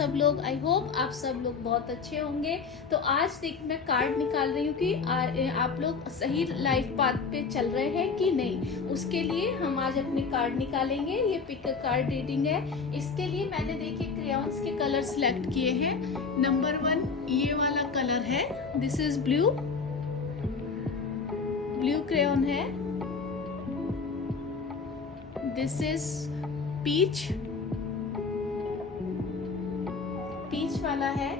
सब लोग? I hope आप सब लोग बहुत अच्छे होंगे। तो आज देख मैं कार्ड निकाल रही हूँ कि आप लोग सही लाइफ पाथ पे चल रहे हैं कि नहीं। उसके लिए हम आज अपने कार्ड निकालेंगे। ये पिक कार्ड रीडिंग है। इसके लिए मैंने देखिए क्रेयॉन्स के कलर सिलेक्ट किए हैं। नंबर 1 ये वाला कलर है, दिस इज ब्लू क्रेयॉन है। दिस इज पीच वाला है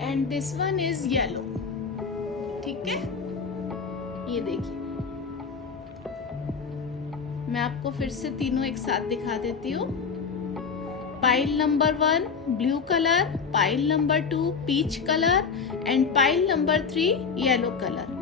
and this one is yellow. ठीक है, ये देखिए मैं आपको फिर से तीनों एक साथ दिखा देती हूँ। Pile number 1 blue colour, pile number 2 peach colour and pile number 3 yellow colour.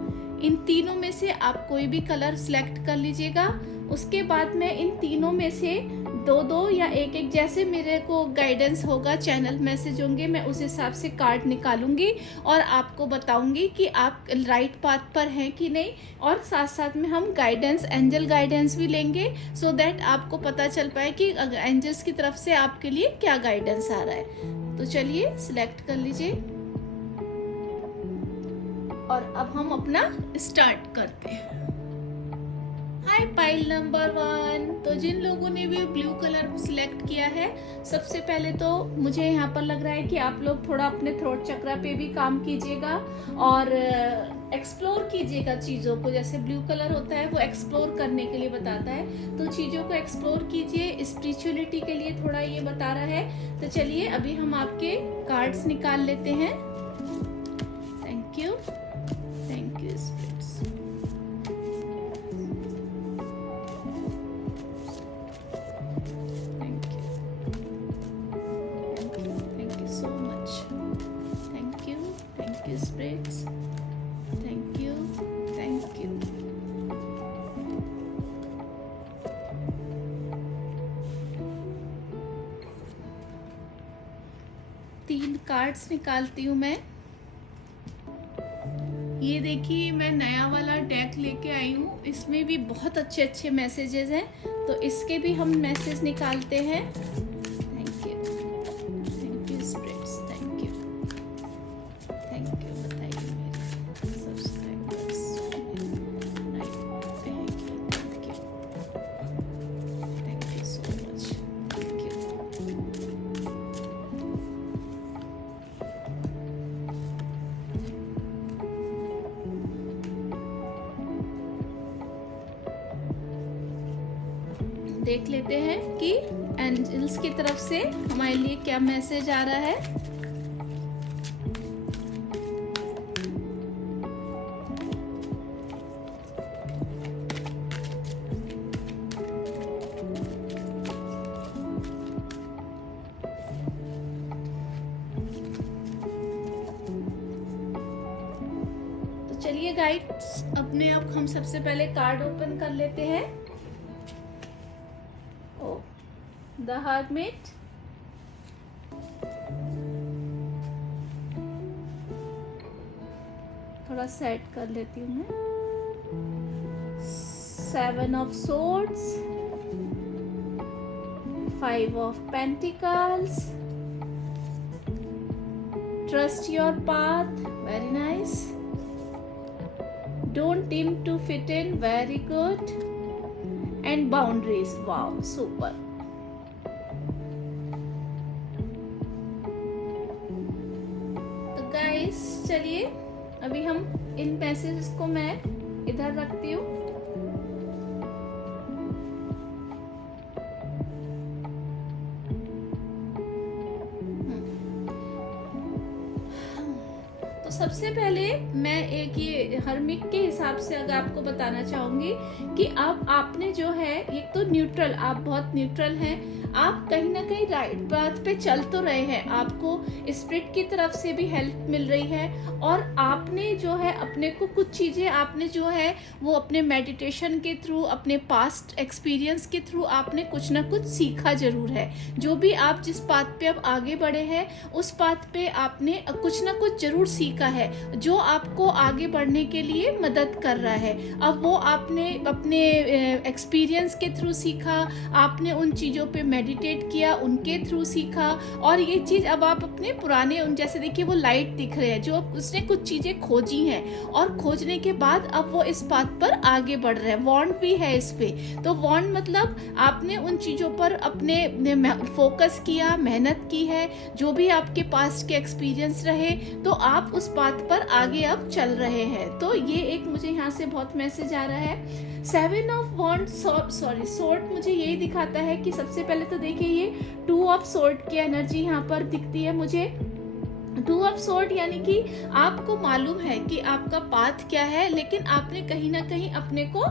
इन तीनों में से आप कोई भी कलर सिलेक्ट कर लीजिएगा। उसके बाद मैं इन तीनों में से दो या एक जैसे मेरे को गाइडेंस होगा, चैनल मैसेज होंगे, मैं उस हिसाब से कार्ड निकालूंगी और आपको बताऊंगी कि आप राइट पाथ पर हैं कि नहीं। और साथ साथ में हम गाइडेंस, एंजल गाइडेंस भी लेंगे सो दैट आपको पता चल पाए कि एंजल्स की तरफ से आपके लिए क्या गाइडेंस आ रहा है। तो चलिए सिलेक्ट कर लीजिए और अब हम अपना स्टार्ट करते हैं। हाय पाइल नंबर 1। तो जिन लोगों ने भी ब्लू कलर सिलेक्ट किया है, सबसे पहले तो मुझे यहाँ पर लग रहा है कि आप लोग थोड़ा अपने थ्रोट चक्रा पे भी काम कीजिएगा और एक्सप्लोर कीजिएगा चीज़ों को। जैसे ब्लू कलर होता है वो एक्सप्लोर करने के लिए बताता है, तो चीज़ों को एक्सप्लोर कीजिए। स्पिरिचुअलिटी के लिए थोड़ा ये बता रहा है। तो चलिए अभी हम आपके कार्ड्स निकाल लेते हैं। Thank you spirits. Spirits, thank you. तीन कार्ड्स निकालती हूँ मैं। ये देखिए मैं नया वाला डेक लेके आई हूँ, इसमें भी बहुत अच्छे अच्छे मैसेजेस हैं, तो इसके भी हम मैसेज निकालते हैं। Thank you spirits, thank you. बताइए मेरे सब्सक्राइबर्स राइट पे हैं कि? Thank you so much, thank you. देख लेते हैं कि एंजल्स की तरफ से हमारे लिए क्या मैसेज आ रहा है। तो चलिए गाइड्स, अपने अब हम सबसे पहले कार्ड ओपन कर लेते हैं। द हर्मिट, थोड़ा सेट कर लेती हूँ मैं। 7 of swords, 5 of pentacles, trust your path, very nice. Don't dim to fit in, very good. And boundaries, wow super. चलिए अभी हम इन मैसेजेस को मैं इधर रखती हूँ। तो सबसे पहले मैं एक ये हर्मिट के हिसाब से अगर आपको बताना चाहूंगी कि अब आपने जो है, एक तो न्यूट्रल, आप बहुत न्यूट्रल हैं, आप कहीं ना कहीं राइट पाथ पे चल तो रहे हैं, आपको स्पिरिट की तरफ से भी हेल्प मिल रही है और आपने जो है अपने को कुछ चीज़ें आपने जो है वो अपने मेडिटेशन के थ्रू, अपने पास्ट एक्सपीरियंस के थ्रू आपने कुछ ना कुछ सीखा जरूर है। जो भी आप जिस पाथ पे अब आगे बढ़े हैं उस पाथ पे आपने कुछ ना कुछ जरूर सीखा है जो आपको आगे बढ़ने के लिए मदद कर रहा है। अब वो आपने अपने एक्सपीरियंस के थ्रू सीखा, आपने उन चीज़ों पे मेडिटेट किया, उनके थ्रू सीखा, और ये चीज़ अब आप अपने पुराने उन जैसे देखिए वो लाइट दिख रहे हैं जो उसने कुछ चीज़ें खोजी हैं, और खोजने के बाद अब वो इस बात पर आगे बढ़ रहे हैं। वॉन्ड भी है इस पे, तो वॉन्ड मतलब आपने उन चीज़ों पर अपने फोकस किया, मेहनत की है, जो भी आपके पास्ट के एक्सपीरियंस रहे, तो आप उस बात पर आगे अब चल रहे हैं। तो ये एक मुझे यहाँ से बहुत मैसेज आ रहा है। 7 ऑफ वॉन्ड सोर्ड मुझे यही दिखाता है कि सबसे पहले तो देखिए ये 2 ऑफ सोर्ड की एनर्जी यहाँ पर दिखती है मुझे। 2 ऑफ सोर्ड यानी कि आपको मालूम है कि आपका पाथ क्या है, लेकिन आपने कहीं ना कहीं अपने को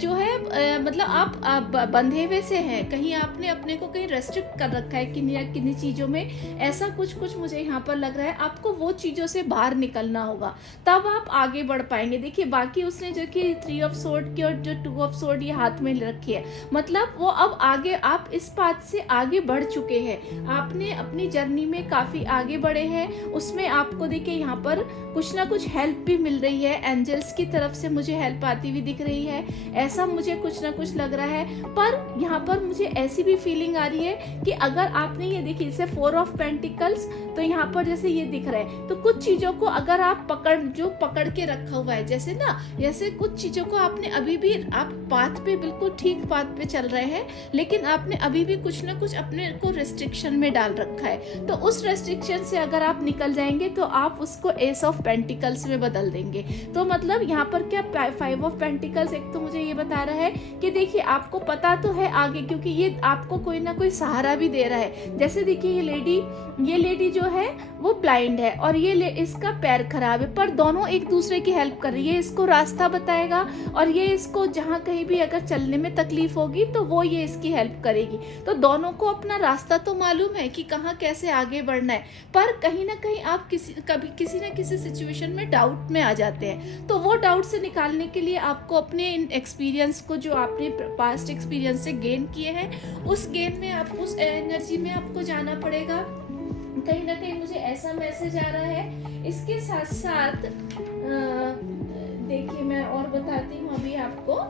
जो है मतलब आप बंधे हुए से हैं, कहीं आपने अपने को कहीं रेस्ट्रिक्ट कर रखा है किन्हीं चीज़ों में, ऐसा कुछ मुझे यहाँ पर लग रहा है। आपको वो चीज़ों से बाहर निकलना होगा, तब आप आगे बढ़ पाएंगे। देखिए बाकी उसने जो कि 3 ऑफ सोर्ड की और जो 2 ऑफ सोर्ड ये हाथ में रखी है, मतलब वो अब आगे आप इस बात से आगे बढ़ चुके हैं, आपने अपनी जर्नी में काफ़ी आगे बढ़े हैं। उसमें आपको देखिए यहाँ पर कुछ ना कुछ हेल्प भी मिल रही है, एंजल्स की तरफ से मुझे हेल्प आती हुई दिख रही है, ऐसा मुझे कुछ ना कुछ लग रहा है। पर यहाँ पर मुझे ऐसी भी फीलिंग आ रही है कि अगर आपने ये देखिए जैसे 4 ऑफ पेंटिकल्स, तो यहाँ पर जैसे ये दिख रहा है, तो कुछ चीजों को अगर आप पकड़ के रखा हुआ है, जैसे कुछ चीजों को आपने अभी भी, आप पाथ पे बिल्कुल ठीक पाथ पे चल रहे हैं, लेकिन आपने अभी भी कुछ ना कुछ अपने को रेस्ट्रिक्शन में डाल रखा है। तो उस रेस्ट्रिक्शन से अगर आप निकल जाएंगे तो आप उसको एस ऑफ पेंटिकल्स में बदल देंगे। तो मतलब यहाँ पर क्या 5 ऑफ पेंटिकल्स एक तो मुझे ये बता रहा है कि देखिए आपको पता तो है आगे, क्योंकि ये आपको कोई ना कोई सहारा भी दे रहा है। जैसे देखिए ये लेडी जो है वो ब्लाइंड है और ये इसका पैर खराब है, पर दोनों एक दूसरे की हेल्प कर रही है। इसको रास्ता बताएगा और ये इसको जहाँ कहीं भी अगर चलने में तकलीफ होगी तो वो ये इसकी हेल्प करेगी। तो दोनों को अपना रास्ता तो मालूम है कि कहाँ कैसे आगे बढ़ना है, पर कहीं ना कहीं आप किसी ना किसी सिचुएशन में डाउट में आ जाते हैं। तो वो डाउट से निकालने के लिए आपको अपने इन एक्सपीरियंस को, जो आपने पास्ट एक्सपीरियंस से गेन किए हैं, उस गेन में आप उस एनर्जी में आपको जाना पड़ेगा। कहीं ना कहीं मुझे ऐसा मैसेज आ रहा है। इसके साथ साथ देखिए मैं और बताती हूँ अभी आपको।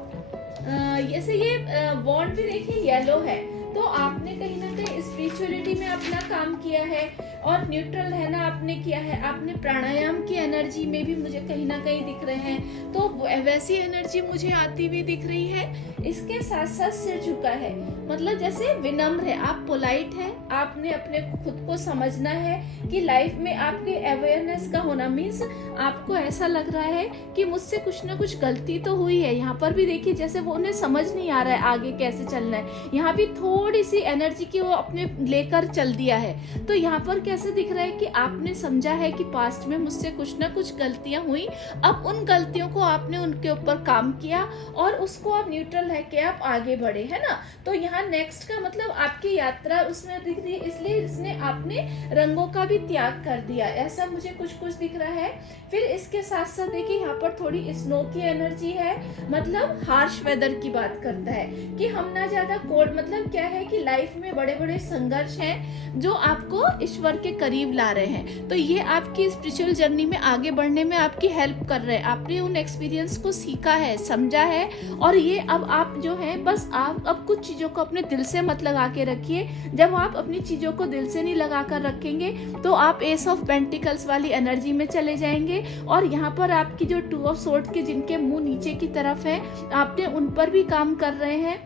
जैसे ये वॉन्ड भी देखिए येलो है, तो आपने कहीं ना कहीं स्पिरिचुअलिटी में अपना काम किया है और न्यूट्रल रहना आपने किया है। आपने प्राणायाम की एनर्जी में भी मुझे कहीं ना कहीं दिख रहे हैं, तो वैसी एनर्जी मुझे आती हुई दिख रही है। इसके साथ साथ सिर झुका है, मतलब जैसे विनम्र है, आप पोलाइट है, आपने अपने खुद को समझना है कि लाइफ में आपके अवेयरनेस का होना मीन्स आपको ऐसा लग रहा है कि मुझसे कुछ ना कुछ गलती तो हुई है। यहाँ पर भी देखिए जैसे वो उन्हें समझ नहीं आ रहा है आगे कैसे चलना है, यहाँ भी थोड़ी सी एनर्जी की वो अपने लेकर चल दिया है। तो यहाँ पर कैसे दिख रहा है कि आपने समझा है कि पास्ट में मुझसे कुछ ना कुछ गलतियां हुई, अब उन गलतियों को आपने उनके ऊपर काम किया और उसको आप न्यूट्रल है कि आप आगे बढ़े, है ना। तो यहाँ नेक्स्ट का मतलब आपकी यात्रा उसमें दिख रही है, इसलिए इसने आपने रंगों का भी त्याग कर दिया, ऐसा मुझे कुछ दिख रहा है। फिर इसके साथ साथ देखिए यहाँ पर थोड़ी स्नो की एनर्जी है, मतलब हार्श वेदर की बात करता है कि हम ना ज्यादा कोल्ड, मतलब क्या है कि लाइफ में बड़े बड़े संघर्ष हैं जो आपको ईश्वर के करीब ला रहे हैं। तो ये आपकी स्पिरिचुअल जर्नी में आगे बढ़ने में आपकी हेल्प कर रहे हैं। आपने उन एक्सपीरियंस को सीखा है, समझा है, और ये अब आप जो है बस आप अब कुछ चीजों को अपने दिल से मत लगा के रखिए। जब आप अपनी चीजों को दिल से नहीं लगा कर रखेंगे तो आप एस ऑफ पेंटिकल्स वाली एनर्जी में चले जाएंगे, और यहाँ पर आपकी जो 2 ऑफ सोर्ड के जिनके मुंह नीचे की तरफ है, आपने उन पर भी काम कर रहे हैं।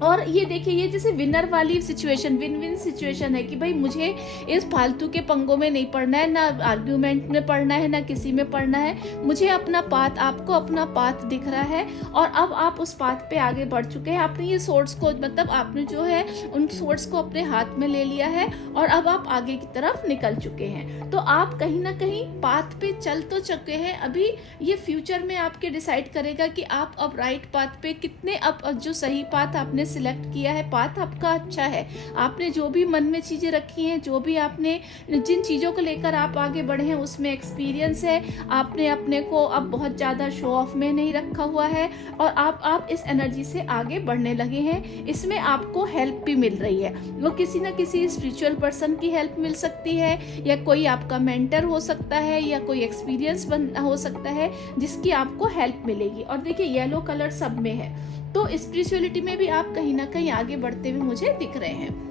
और ये देखिए ये जैसे विनर वाली सिचुएशन, विन विन सिचुएशन है कि भाई मुझे इस फालतू के पंगों में नहीं पड़ना है, ना आर्ग्यूमेंट में पड़ना है, ना किसी में पड़ना है। मुझे अपना पाथ, आपको अपना पाथ दिख रहा है और अब आप उस पाथ पे आगे बढ़ चुके हैं। आपने ये सोर्ड्स को, मतलब आपने जो है उन सोर्ड्स को अपने हाथ में ले लिया है और अब आप आगे की तरफ निकल चुके हैं। तो आप कहीं ना कहीं पाथ पे चल तो चुके हैं। अभी ये फ्यूचर में आपके डिसाइड करेगा कि आप अब राइट पाथ पे कितने, अब जो सही पाथ आपने सिलेक्ट किया है, पाथ आपका अच्छा है। आपने जो भी मन में चीजें रखी हैं, जो भी आपने जिन चीजों को लेकर आप आगे बढ़े हैं उसमें एक्सपीरियंस है। आपने अपने को अब बहुत ज्यादा शो ऑफ में नहीं रखा हुआ है और आप इस एनर्जी से आगे बढ़ने लगे हैं। इसमें आपको हेल्प भी मिल रही है, वो किसी ना किसी स्पिरिचुअल पर्सन की हेल्प मिल सकती है, या कोई आपका मेंटर हो सकता है, या कोई एक्सपीरियंस हो सकता है जिसकी आपको हेल्प मिलेगी। और देखिए येलो कलर सब में है, तो स्पिरिचुअलिटी में भी आप कहीं ना कहीं आगे बढ़ते हुए मुझे दिख रहे हैं।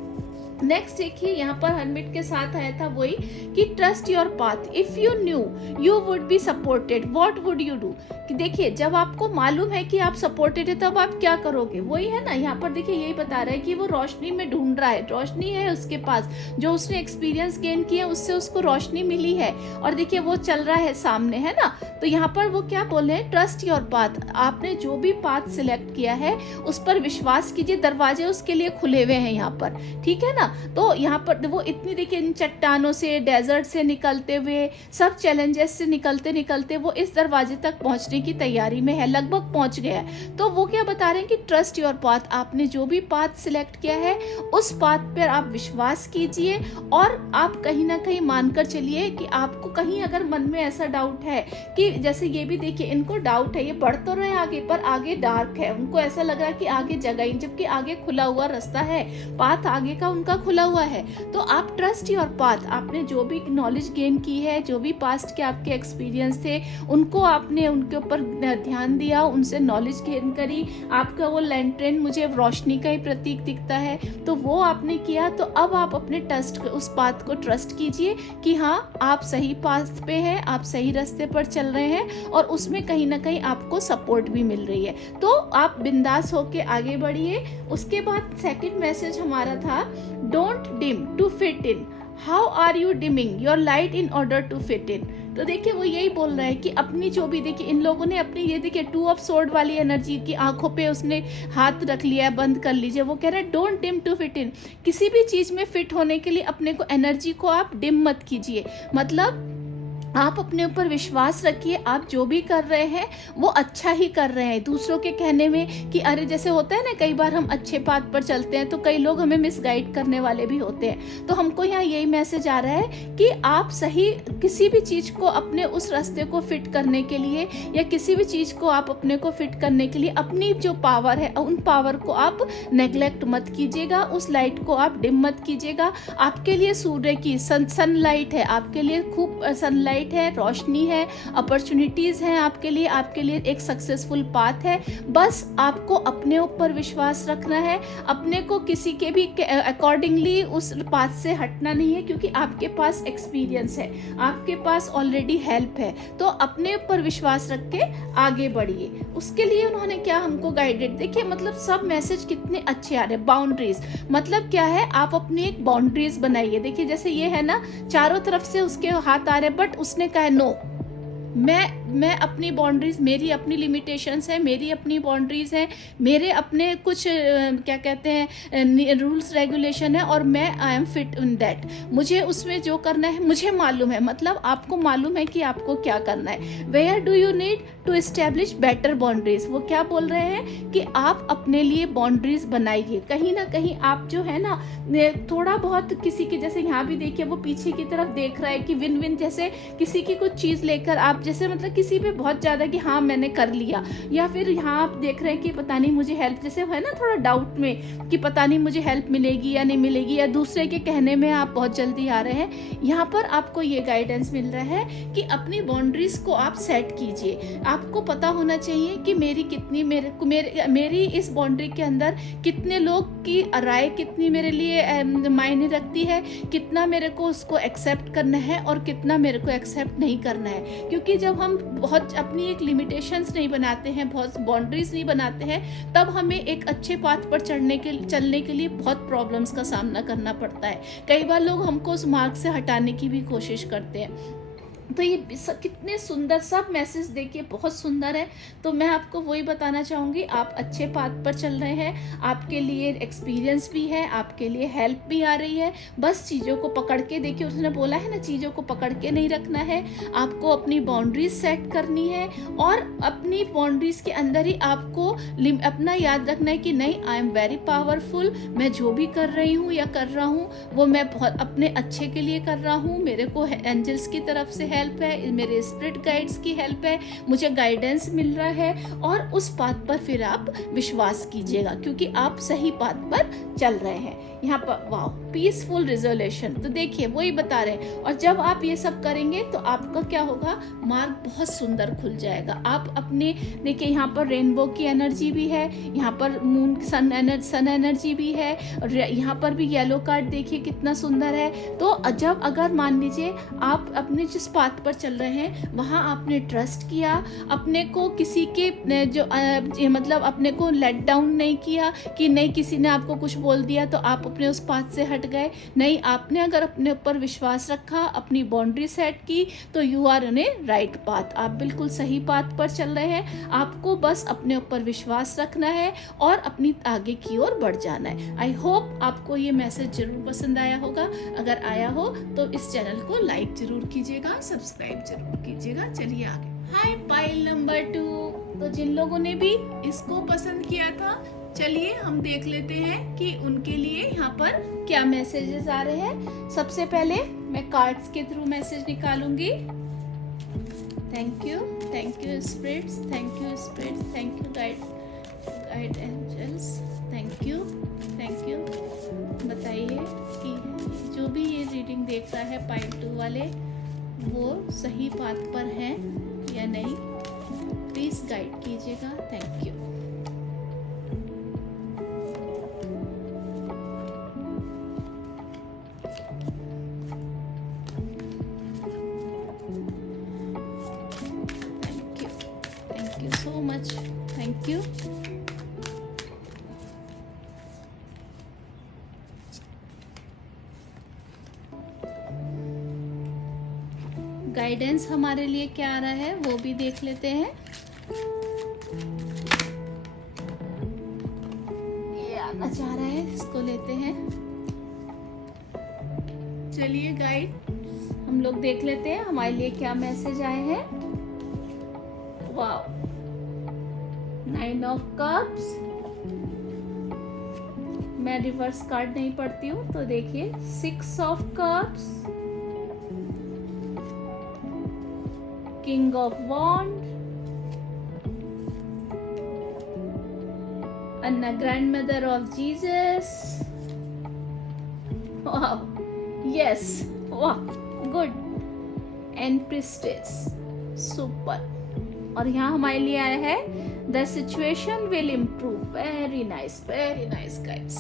नेक्स्ट देखिए यहाँ पर हर्मिट के साथ आया था वही कि trust your path, if you new you would be supported what would you do. कि देखिए जब आपको मालूम है कि आप सपोर्टेड है तब आप क्या करोगे, वही है ना। यहाँ पर देखिए यही बता रहा है कि वो रोशनी में ढूंढ रहा है, रोशनी है उसके पास, जो उसने एक्सपीरियंस गेन किया उससे उसको रोशनी मिली है, और देखिए वो चल रहा है सामने, है ना। तो यहाँ पर वो क्या बोल रहे हैं, ट्रस्ट योर पाथ, आपने जो भी पाथ सिलेक्ट किया है उस पर विश्वास कीजिए, दरवाजे उसके लिए खुले हुए हैं यहाँ पर, ठीक है ना। तो यहाँ पर वो इतनी देखिए इन चट्टानों से, डेजर्ट से निकलते हुए, सब चैलेंजेस से निकलते निकलते वो इस दरवाजे तक पहुंचने की तैयारी में है, लगभग पहुंच गया है। तो वो क्या बता रहे हैं कि ट्रस्ट योर पाथ, आपने जो भी पाथ सिलेक्ट किया है उस पाथ पर आप विश्वास कीजिए, और आप कहीं ना कहीं मानकर चलिए कि आपको कहीं अगर मन में ऐसा डाउट है कि जैसे ये भी देखिए इनको डाउट है, ये बढ़ तो रहे आगे पर आगे डार्क है, उनको ऐसा लग रहा है कि आगे जगह ही, जबकि आगे खुला हुआ रास्ता है, पाथ आगे का उनका खुला हुआ है। तो आप ट्रस्ट योर पाथ, आपने जो भी नॉलेज गेन की है, जो भी पास्ट के आपके एक्सपीरियंस थे उनको आपने उनके ऊपर ध्यान दिया, उनसे नॉलेज गेन करी, आपका वो लैंटर्न मुझे रोशनी का ही प्रतीक दिखता है, तो वो आपने किया। तो अब आप अपने ट्रस्ट उस पाथ को ट्रस्ट कीजिए कि हाँ आप सही पाथ पे हैं, आप सही रास्ते पर चल रहे हैं, और उसमें कहीं ना कहीं आपको सपोर्ट भी मिल रही है। तो आप बिंदास होके आगे बढ़िए। उसके बाद सेकंड मैसेज हमारा था, don't dim to fit in, how are you dimming your light in order to fit in. तो देखिए वो यही बोल रहा है कि अपनी जो भी, देखिए इन लोगों ने अपनी ये देखिए 2 ऑफ सोर्ड वाली एनर्जी की आंखों पे उसने हाथ रख लिया है, बंद कर लीजिए। वो कह रहा है don't dim to fit in, किसी भी चीज में फिट होने के लिए अपने को एनर्जी को आप डिम मत कीजिए, मतलब आप अपने ऊपर विश्वास रखिए, आप जो भी कर रहे हैं वो अच्छा ही कर रहे हैं। दूसरों के कहने में कि अरे जैसे होता है ना, कई बार हम अच्छे पाथ पर चलते हैं तो कई लोग हमें मिसगाइड करने वाले भी होते हैं। तो हमको यहाँ यही मैसेज आ रहा है कि आप सही किसी भी चीज को अपने उस रास्ते को फिट करने के लिए, या किसी भी चीज को आप अपने को फिट करने के लिए अपनी जो पावर है उन पावर को आप नेग्लेक्ट मत कीजिएगा, उस लाइट को आप डिम मत कीजिएगा। आपके लिए सूर्य की सनलाइट है, आपके लिए खूब सनलाइट है, रोशनी है, अपॉर्चुनिटीज हैं आपके लिए एक सक्सेसफुल पाथ है। बस आपको अपने ऊपर विश्वास रखना है, अपने को किसी के भी अकॉर्डिंगली उस पाथ से हटना नहीं है, क्योंकि आपके पास एक्सपीरियंस है, आपके पास ऑलरेडी हेल्प है। तो अपने ऊपर विश्वास रख के आगे बढ़िए। उसके लिए उन्होंने क्या हमको गाइडेड, देखिए मतलब सब मैसेज कितने अच्छे आ रहे हैं। बाउंड्रीज मतलब क्या है, आप अपनी एक बाउंड्रीज बनाइए। देखिए जैसे ये है ना, चारों तरफ से उसके हाथ आ रहे, बट उसने कहा नो, मैं अपनी बाउंड्रीज, मेरी अपनी लिमिटेशंस है, मेरी अपनी बाउंड्रीज है, मेरे अपने कुछ क्या कहते हैं रूल्स रेगुलेशन है, और मैं I am fit in that, मुझे उसमें जो करना है मुझे मालूम है, मतलब आपको मालूम है कि आपको क्या करना है। Where do you need to establish better boundaries, वो क्या बोल रहे हैं कि आप अपने लिए बाउंड्रीज बनाइए। कहीं ना कहीं आप जो है ना थोड़ा बहुत किसी की, जैसे यहाँ भी देखिए वो पीछे की तरफ देख रहा है कि विन विन, जैसे किसी की कुछ चीज लेकर आप जैसे मतलब किसी पे बहुत ज्यादा कि हाँ मैंने कर लिया, या फिर यहाँ आप देख रहे हैं कि पता नहीं मुझे हेल्प, जैसे है ना थोड़ा डाउट में कि पता नहीं मुझे हेल्प मिलेगी या नहीं मिलेगी, या दूसरे के कहने में आप बहुत जल्दी आ रहे हैं। यहाँ पर आपको ये गाइडेंस मिल रहा है कि अपनी बाउंड्रीज को आप सेट कीजिए। आपको पता होना चाहिए कि मेरी कितनी मेरी इस बाउंड्री के अंदर कितने लोग की राय कितनी मेरे लिए मायने रखती है, कितना मेरे को उसको एक्सेप्ट करना है और कितना मेरे को एक्सेप्ट नहीं करना है। क्योंकि जब हम बहुत अपनी एक लिमिटेशंस नहीं बनाते हैं, बहुत बाउंड्रीज नहीं बनाते हैं, तब हमें एक अच्छे पाथ पर चलने के लिए बहुत प्रॉब्लम्स का सामना करना पड़ता है। कई बार लोग हमको उस मार्ग से हटाने की भी कोशिश करते हैं। तो ये कितने सुंदर सब मैसेज देखिए, बहुत सुंदर है। तो मैं आपको वही बताना चाहूँगी, आप अच्छे पाथ पर चल रहे हैं, आपके लिए एक्सपीरियंस भी है, आपके लिए हेल्प भी आ रही है। बस चीज़ों को पकड़ के देखिए, उसने बोला है ना चीज़ों को पकड़ के नहीं रखना है, आपको अपनी बाउंड्रीज सेट करनी है, और अपनी बाउंड्रीज के अंदर ही आपको अपना याद रखना है कि नहीं, आई एम वेरी पावरफुल, मैं जो भी कर रही हूँ या कर रहा हूँ वो मैं बहुत अपने अच्छे के लिए कर रहा हूँ, मेरे को एंजल्स की तरफ से हेल्प है, मेरे स्पिरिट गाइड्स की हेल्प है, मुझे गाइडेंस मिल रहा है, और उस बात पर फिर आप विश्वास कीजिएगा क्योंकि आप सही बात पर चल रहे हैं। यहाँ पर वाह, पीसफुल रिजोल्यूशन, तो देखिए वही बता रहे हैं। और जब आप ये सब करेंगे तो आपका क्या होगा, मार्ग बहुत सुंदर खुल जाएगा। आप अपने देखिए यहाँ पर रेनबो की एनर्जी भी है, यहाँ पर मून सन एनर्जी भी है, और यहाँ पर भी येलो कार्ड देखिए कितना सुंदर है। तो जब अगर मान लीजिए आप अपने जिस पाथ पर चल रहे हैं वहाँ आपने ट्रस्ट किया, अपने को किसी के जो मतलब अपने को लेट डाउन नहीं किया कि नहीं किसी ने आपको कुछ बोल दिया तो आप अपने उस पाथ से हट गए, नहीं, आपने अगर अपने ऊपर विश्वास रखा, अपनी बाउंड्री सेट की, तो you are in a right path, आप बिल्कुल सही पाथ पर चल रहे हैं। आपको बस अपने ऊपर विश्वास रखना है और अपनी आगे की ओर बढ़ जाना है। आई होप आपको ये मैसेज जरूर पसंद आया होगा। अगर आया हो तो इस चैनल को लाइक जरूर कीजिएगा, सब्सक्राइब जरूर कीजिएगा। चलिए आगे। हाय पाइल नंबर 2, तो जिन लोगों ने भी इसको पसंद किया था, चलिए हम देख लेते हैं कि उनके लिए यहाँ पर क्या मैसेजेस आ रहे हैं। सबसे पहले मैं कार्ड्स के थ्रू मैसेज निकालूंगी। Thank you spirits, thank you guide angels, thank you. बताइए कि जो भी ये रीडिंग देख रहा है पाइल 2 वाले, वो सही पाथ पर हैं या नहीं, प्लीज गाइड कीजिएगा। Thank you. So much, thank you. Guidance हमारे लिए क्या आ रहा है वो भी देख लेते हैं। ये आना चाह रहा है, इसको लेते हैं। चलिए गाइड हम लोग देख लेते हैं हमारे लिए क्या मैसेज आए हैं। Wow, 9 of cups. मैं रिवर्स कार्ड नहीं पढ़ती हूँ, तो देखिए 6 of cups, king of wand, Anna grandmother of Jesus. वाह, यस, वाह, गुड, एंड प्रिस्टेस, सुपर। और यहाँ हमारे लिए आया है the situation will improve. Very nice guides.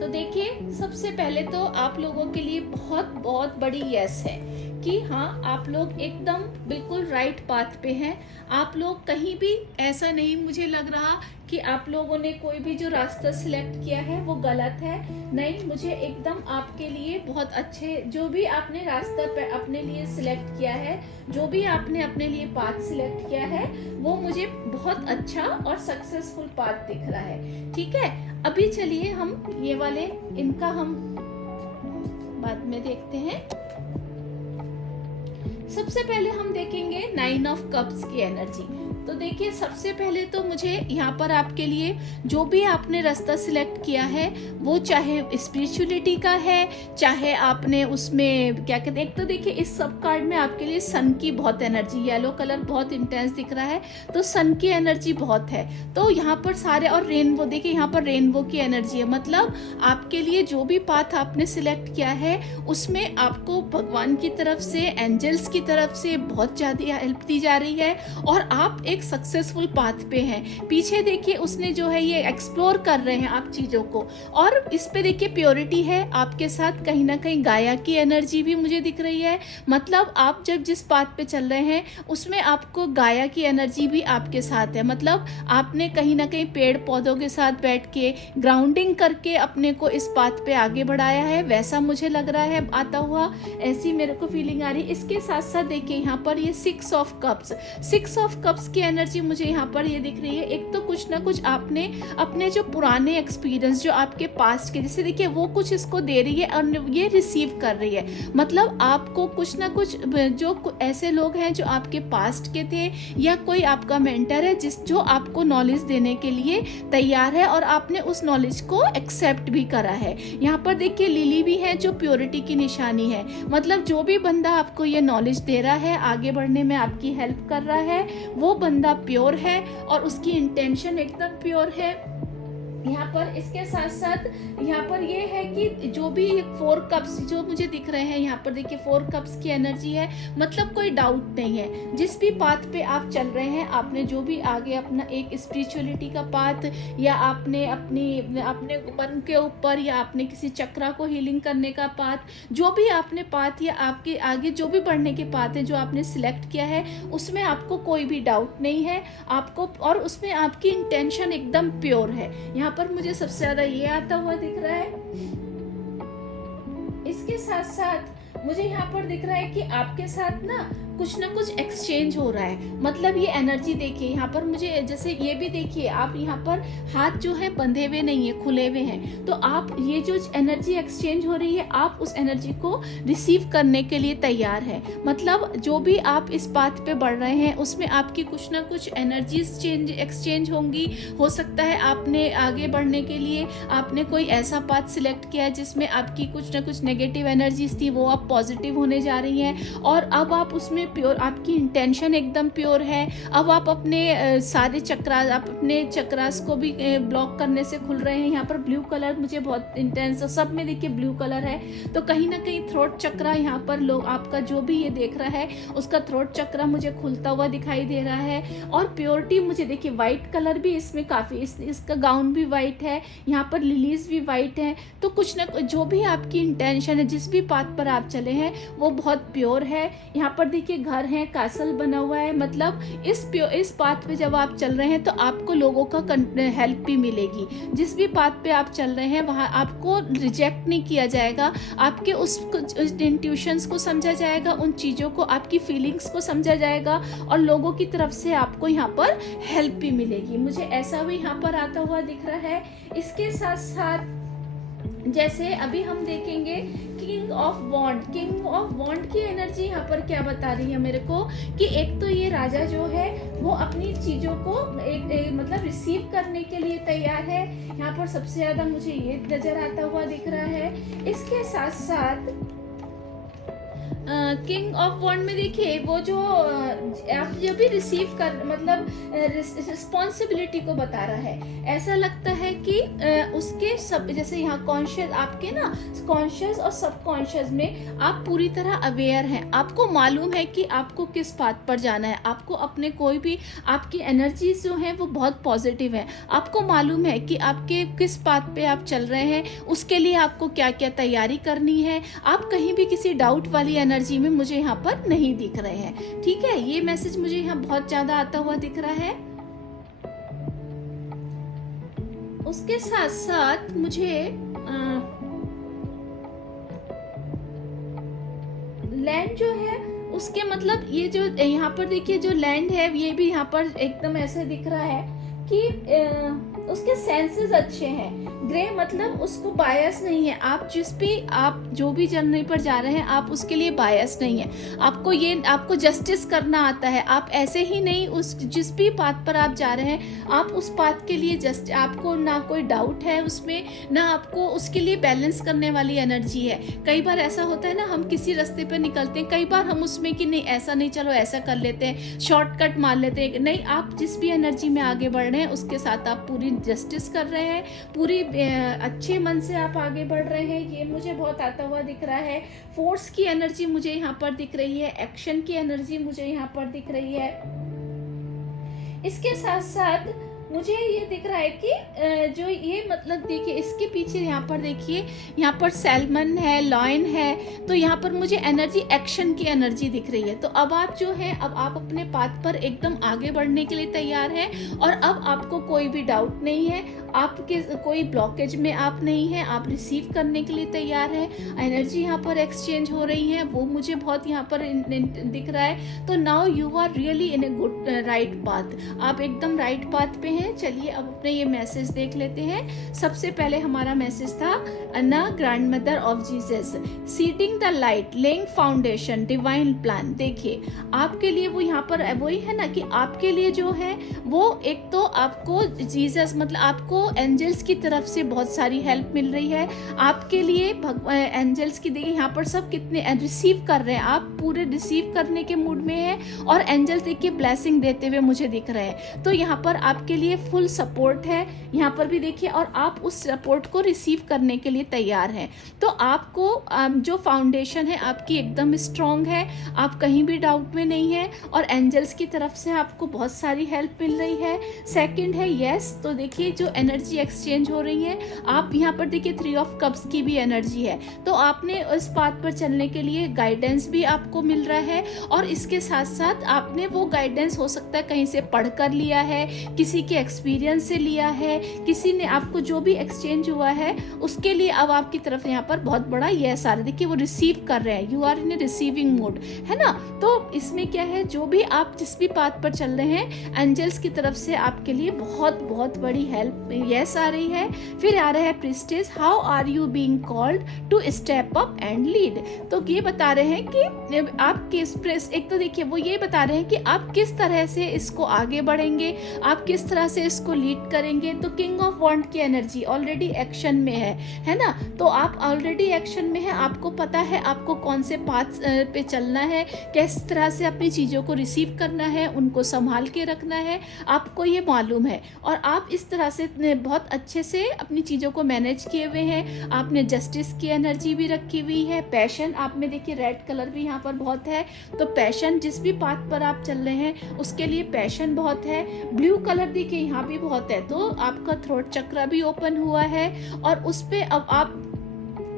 तो देखिए सबसे पहले तो आप लोगों के लिए बहुत बहुत बड़ी यस है कि हाँ, आप लोग एकदम बिल्कुल राइट पाथ पे हैं। आप लोग कहीं भी ऐसा नहीं मुझे लग रहा कि आप लोगों ने कोई भी जो रास्ता सिलेक्ट किया है वो गलत है। नहीं, मुझे एकदम आपके लिए बहुत अच्छे, जो भी आपने रास्ता पे अपने लिए सिलेक्ट किया है, जो भी आपने अपने लिए पाथ सिलेक्ट किया है, वो मुझे बहुत अच्छा और सक्सेसफुल पाथ दिख रहा है। ठीक है, अभी चलिए हम ये वाले इनका हम बाद में देखते हैं। सबसे पहले हम देखेंगे 9 ऑफ कप्स की एनर्जी। तो देखिए सबसे पहले तो मुझे यहाँ पर आपके लिए जो भी आपने रास्ता सिलेक्ट किया है, वो चाहे स्पिरिचुअलिटी का है, चाहे आपने उसमें क्या कहते हैं, एक तो देखिए इस सब कार्ड में आपके लिए सन की बहुत एनर्जी, येलो कलर बहुत इंटेंस दिख रहा है, तो सन की एनर्जी बहुत है। तो यहाँ पर सारे, और रेनबो देखिए यहाँ पर रेनबो की एनर्जी है, मतलब आपके लिए जो भी पाथ आपने सिलेक्ट किया है उसमें आपको भगवान की तरफ से, एंजल्स की तरफ से बहुत ज्यादा हेल्प दी जा रही है और आप एक सक्सेसफुल पाथ पे हैं। पीछे देखिए उसने जो है ये एक्सप्लोर कर रहे हैं आप चीजों को, और इस पे देखिए प्योरिटी है आपके साथ। कहीं ना कहीं गाया की एनर्जी भी मुझे दिख रही है, मतलब आप जब जिस पाथ पे चल रहे हैं उसमें आपको गाया की एनर्जी भी आपके साथ है। मतलब आपने कहीं ना कहीं पेड़ पौधों के साथ बैठ के ग्राउंडिंग करके अपने को इस पाथ पे आगे बढ़ाया है, वैसा मुझे लग रहा है आता हुआ, ऐसी मेरे को फीलिंग आ रही है। इसके साथ साथ देखिए यहाँ पर ये 6 ऑफ कप्स की एनर्जी मुझे यहाँ पर ये दिख रही है। एक तो कुछ ना कुछ आपने अपने जो पुराने एक्सपीरियंस जो आपके पास्ट के, जैसे देखिए वो कुछ इसको दे रही है और ये रिसीव कर रही है। मतलब आपको कुछ ना कुछ जो ऐसे लोग हैं जो आपके पास्ट के थे या कोई आपका मेंटर है जो आपको नॉलेज देने के लिए तैयार है और आपने उस नॉलेज को एक्सेप्ट भी करा है। यहाँ पर देखिए लिली भी है जो प्योरिटी की निशानी है। मतलब जो भी बंदा आपको ये नॉलेज दे रहा है, आगे बढ़ने में आपकी हेल्प कर रहा है, वो बंदा प्योर है और उसकी इंटेंशन एकदम प्योर है। यहाँ पर इसके साथ साथ यहाँ पर ये है कि जो भी 4 कप्स जो मुझे दिख रहे हैं, यहाँ पर देखिए 4 कप्स की एनर्जी है। मतलब कोई डाउट नहीं है, जिस भी पाथ पे आप चल रहे हैं, आपने जो भी आगे अपना एक स्पिरिचुअलिटी का पाथ या आपने अपने मन के ऊपर या आपने किसी चक्रा को हीलिंग करने का पाथ, जो भी आपने पाथ या आपके आगे जो भी बढ़ने के पाथ है जो आपने सिलेक्ट किया है, उसमें आपको कोई भी डाउट नहीं है आपको, और उसमें आपकी इंटेंशन एकदम प्योर है। यहाँ पर मुझे सबसे ज्यादा ये आता हुआ दिख रहा है। इसके साथ साथ मुझे यहाँ पर दिख रहा है कि आपके साथ ना कुछ एक्सचेंज हो रहा है। मतलब ये एनर्जी देखिए, यहाँ पर मुझे जैसे ये भी देखिए, आप यहाँ पर हाथ जो है बंधे हुए नहीं है, खुले हुए हैं। तो आप ये जो एनर्जी एक्सचेंज हो रही है, आप उस एनर्जी को रिसीव करने के लिए तैयार है। मतलब जो भी आप इस पाथ पे बढ़ रहे हैं उसमें आपकी कुछ ना कुछ एनर्जीज एक्सचेंज होंगी। हो सकता है आपने आगे बढ़ने के लिए आपने कोई ऐसा पाथ सिलेक्ट किया जिसमें आपकी कुछ ना कुछ नेगेटिव एनर्जीज थी, वो अब पॉजिटिव होने जा रही हैं और अब आप उसमें प्योर, आपकी इंटेंशन एकदम प्योर है। अब आप अपने सारे चक्रास, आप अपने चक्रास को भी ब्लॉक करने से खुल रहे हैं। यहाँ पर ब्लू कलर मुझे बहुत इंटेंस, सब में देखिए ब्लू कलर है। तो कहीं ना कहीं थ्रोट चक्रा यहाँ पर लोग, आपका जो भी ये देख रहा है उसका थ्रोट चक्रा मुझे खुलता हुआ दिखाई दे रहा है। और प्योरिटी मुझे देखिए, व्हाइट कलर भी इसमें काफी, इसका गाउन भी व्हाइट है, यहाँ पर लिलीज भी व्हाइट है। तो कुछ ना जो भी आपकी इंटेंशन है, जिस भी पाथ पर आप चले हैं वो बहुत प्योर है। यहाँ पर देखिए घर है, कैसल बना हुआ है। मतलब इस पाथ पे जब आप चल रहे हैं तो आपको लोगों का हेल्प भी मिलेगी। जिस भी पाथ पे आप चल रहे हैं वहाँ आपको रिजेक्ट नहीं किया जाएगा, आपके उस इंट्यूशंस को समझा जाएगा, उन चीज़ों को, आपकी फीलिंग्स को समझा जाएगा और लोगों की तरफ से आपको यहाँ पर हेल्प भी मिलेगी। मुझे ऐसा भी यहाँ पर आता हुआ दिख रहा है। इसके साथ साथ जैसे अभी हम देखेंगे किंग ऑफ वॉन्ड की एनर्जी यहाँ पर क्या बता रही है मेरे को, कि एक तो ये राजा जो है वो अपनी चीजों को मतलब रिसीव करने के लिए तैयार है। यहाँ पर सबसे ज्यादा मुझे ये नजर आता हुआ दिख रहा है। इसके साथ साथ किंग ऑफ वॉन्ड में देखिए वो जो आप जब भी रिसीव कर, मतलब रिस्पॉन्सिबिलिटी को बता रहा है। ऐसा लगता है कि उसके सब, जैसे यहाँ कॉन्शियस, आपके ना कॉन्शियस और सबकॉन्शियस में आप पूरी तरह अवेयर हैं। आपको मालूम है कि आपको किस पाथ पर जाना है। आपको अपने कोई भी, आपकी एनर्जीज जो हैं वो बहुत पॉजिटिव है। आपको मालूम है कि आपके किस पाथ पे आप चल रहे हैं, उसके लिए आपको क्या क्या तैयारी करनी है। आप कहीं भी किसी डाउट वाली एनर्जी में मुझे यहाँ पर नहीं दिख रहे हैं। ठीक है, ये मैसेज मुझे यहाँ बहुत ज्यादा आता हुआ दिख रहा है। उसके साथ साथ मुझे लैंड जो है उसके, मतलब ये जो यहाँ पर देखिए जो लैंड है ये भी यहाँ पर एकदम ऐसे दिख रहा है कि उसके सेंसेस अच्छे हैं। ग्रे मतलब उसको बायस नहीं है। आप जो भी जर्नी पर जा रहे हैं आप उसके लिए बायस नहीं है। आपको जस्टिस करना आता है। आप ऐसे ही नहीं, उस जिस भी पाथ पर आप जा रहे हैं आप उस पाथ के लिए आपको ना कोई डाउट है उसमें, ना आपको उसके लिए बैलेंस करने वाली एनर्जी है। कई बार ऐसा होता है ना, हम किसी रास्ते पर निकलते हैं, कई बार हम उसमें कि नहीं ऐसा नहीं, चलो ऐसा कर लेते हैं, शॉर्टकट मार लेते हैं। नहीं, आप जिस भी एनर्जी में आगे बढ़ रहे हैं उसके साथ आप पूरी जस्टिस कर रहे हैं, पूरी अच्छे मन से आप आगे बढ़ रहे हैं। ये मुझे बहुत आता हुआ दिख रहा है। फोर्स की एनर्जी मुझे यहाँ पर दिख रही है, एक्शन की एनर्जी मुझे यहाँ पर दिख रही है। इसके साथ साथ मुझे ये दिख रहा है कि जो ये मतलब देखिए इसके पीछे यहाँ पर देखिए, यहाँ पर सैल्मन है, लॉयन है। तो यहाँ पर मुझे एनर्जी, एक्शन की एनर्जी दिख रही है। तो अब आप जो है, अब आप अपने पाथ पर एकदम आगे बढ़ने के लिए तैयार हैं और अब आपको कोई भी डाउट नहीं है। आपके कोई ब्लॉकेज में आप नहीं हैं, आप रिसीव करने के लिए तैयार हैं, एनर्जी यहाँ पर एक्सचेंज हो रही है, वो मुझे बहुत यहाँ पर दिख रहा है। तो now you are really in a good right path, आप एकदम राइट पाथ पे हैं। चलिए अब अपने ये मैसेज देख लेते हैं। सबसे पहले हमारा मैसेज था Anna grandmother of Jesus, seeding the light, laying foundation, divine plan. देखिए आपके लिए वो यहाँ पर वही है ना कि आपके लिए जो है वो एक तो आपको जीसस मतलब आपको एंजल्स की तरफ से बहुत सारी हेल्प मिल रही है। आपके लिए एंजल्स की देखिए यहाँ पर सब कितने रिसीव कर रहे हैं, आप पूरे रिसीव करने के मूड में हैं और एंजल्स देखिए ब्लेसिंग देते हुए मुझे दिख रहे हैं। तो यहाँ पर आपके लिए फुल सपोर्ट है यहाँ पर भी देखिए, और आप उस सपोर्ट को रिसीव करने के लिए तैयार हैं। तो आपको जो फाउंडेशन है आपकी एकदम स्ट्रांग है, आप कहीं भी डाउट में नहीं है और एंजल्स की तरफ से आपको बहुत सारी हेल्प मिल रही है। सेकंड है यस, तो देखिए जो एनर्जी एक्सचेंज हो रही है, आप यहाँ पर देखिए 3 ऑफ कप्स की भी एनर्जी है। तो आपने उस पाथ पर चलने के लिए गाइडेंस भी आपको मिल रहा है और इसके साथ साथ आपने वो गाइडेंस हो सकता है कहीं से पढ़ कर लिया है, किसी के एक्सपीरियंस से लिया है, किसी ने आपको जो भी एक्सचेंज हुआ है उसके लिए अब आपकी तरफ यहाँ पर बहुत बड़ा यस आ रहा है। देखिए वो रिसीव कर रहे हैं, you are in a receiving mode, है ना। तो इसमें क्या है, जो भी आप जिस भी पाथ पर चल रहे हैं एंजल्स की तरफ से आपके लिए बहुत बहुत बड़ी हेल्प यस आ रही है। फिर आ रहा है priestess, how are you being called to step up and lead. तो ये बता रहे हैं कि आप किस एक तो देखिए वो ये बता रहे हैं कि आप किस तरह से इसको आगे बढ़ेंगे, आप किस तरह से इसको लीड करेंगे। तो किंग ऑफ वॉन्ड की एनर्जी ऑलरेडी एक्शन में है ना। तो आप ऑलरेडी एक्शन में है, आपको पता है आपको कौन से पाथ पे चलना है, किस तरह से अपनी चीज़ों को रिसीव करना है, उनको संभाल के रखना है, आपको ये मालूम है। और आप इस तरह से बहुत अच्छे से अपनी चीज़ों को मैनेज किए हुए हैं। आपने जस्टिस की एनर्जी भी रखी हुई है। पैशन आप में देखिए रेड कलर भी यहाँ पर बहुत है। तो पैशन जिस भी पाथ पर आप चल रहे हैं उसके लिए पैशन बहुत है। ब्लू कलर देखिए यहाँ भी बहुत है। तो आपका थ्रोट चक्र भी ओपन हुआ है और उस पे अब आप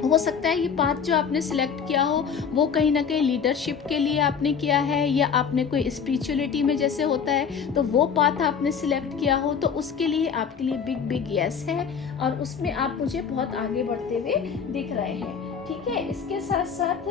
हो सकता है ये पाथ जो आपने सिलेक्ट किया हो वो कहीं ना कहीं लीडरशिप के लिए आपने किया है, या आपने कोई स्पिरिचुअलिटी में जैसे होता है तो वो पाथ आपने सिलेक्ट किया हो, तो उसके लिए आपके लिए बिग बिग यस है और उसमें आप मुझे बहुत आगे बढ़ते हुए दिख रहे हैं। ठीक है, इसके साथ साथ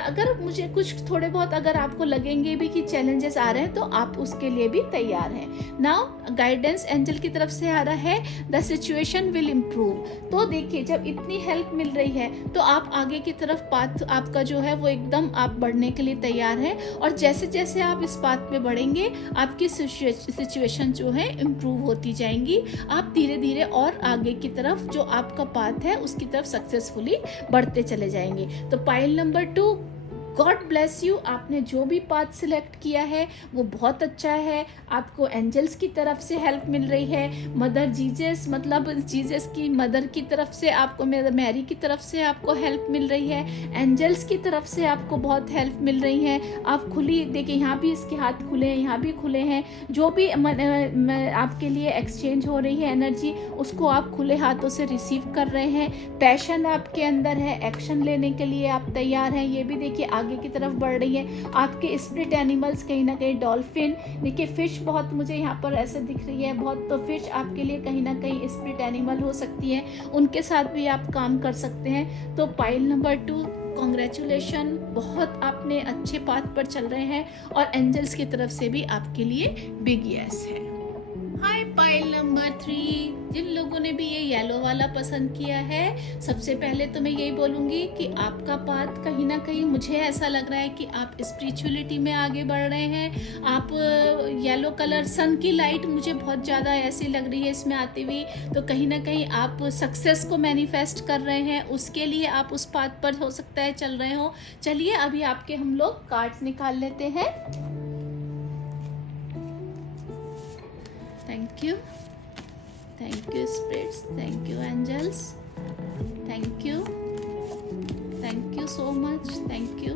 अगर मुझे कुछ थोड़े बहुत अगर आपको लगेंगे भी कि चैलेंजेस आ रहे हैं तो आप उसके लिए भी तैयार हैं। नाउ गाइडेंस एंजल की तरफ से आ रहा है, द सिचुएशन विल इम्प्रूव। तो देखिए जब इतनी हेल्प मिल रही है तो आप आगे की तरफ पाथ आपका जो है वो एकदम आप बढ़ने के लिए तैयार हैं और जैसे जैसे आप इस पाथ पे बढ़ेंगे आपकी सिचुएशन जो है इम्प्रूव होती जाएंगी। आप धीरे धीरे और आगे की तरफ जो आपका पाथ है उसकी तरफ सक्सेसफुली बढ़ते चले जाएंगे। तो pile number 2, God bless you. आपने जो भी पाथ सिलेक्ट किया है वो बहुत अच्छा है। आपको एंजल्स की तरफ से हेल्प मिल रही है। मदर जीसस मतलब जीसस की मदर की तरफ से आपको, मैरी की तरफ से आपको हेल्प मिल रही है। एंजल्स की तरफ से आपको बहुत हेल्प मिल रही है। आप खुली देखिए यहाँ भी इसके हाथ खुले हैं, यहाँ भी खुले हैं। जो भी आपके लिए एक्सचेंज हो रही है एनर्जी उसको आप खुले हाथों से रिसीव कर रहे हैं। पैशन आपके अंदर है, एक्शन लेने के लिए आप तैयार हैं। ये भी देखिए आगे की तरफ बढ़ रही है। आपके स्पिरिट एनिमल्स कहीं ना कहीं डॉल्फिन, देखिए फिश बहुत मुझे यहाँ पर ऐसे दिख रही है बहुत। तो फिश आपके लिए कहीं ना कहीं स्पिरिट एनिमल हो सकती है, उनके साथ भी आप काम कर सकते हैं। तो पाइल नंबर 2, कॉन्ग्रेचुलेशन, बहुत आपने अच्छे पाथ पर चल रहे हैं और एंजल्स की तरफ से भी आपके लिए बिग यस है। हाय पाइल नंबर 3, जिन लोगों ने भी ये येलो वाला पसंद किया है, सबसे पहले तो मैं यही बोलूँगी कि आपका पाथ कहीं ना कहीं मुझे ऐसा लग रहा है कि आप स्पिरिचुअलिटी में आगे बढ़ रहे हैं। आप येलो कलर सन की लाइट मुझे बहुत ज़्यादा ऐसी लग रही है इसमें आती हुई। तो कहीं ना कहीं आप सक्सेस को मैनिफेस्ट कर रहे हैं, उसके लिए आप उस पाथ पर हो सकता है चल रहे हो। चलिए अभी आपके हम लोग कार्ड्स निकाल लेते हैं। Thank you spirits, thank you angels, thank you so much, thank you।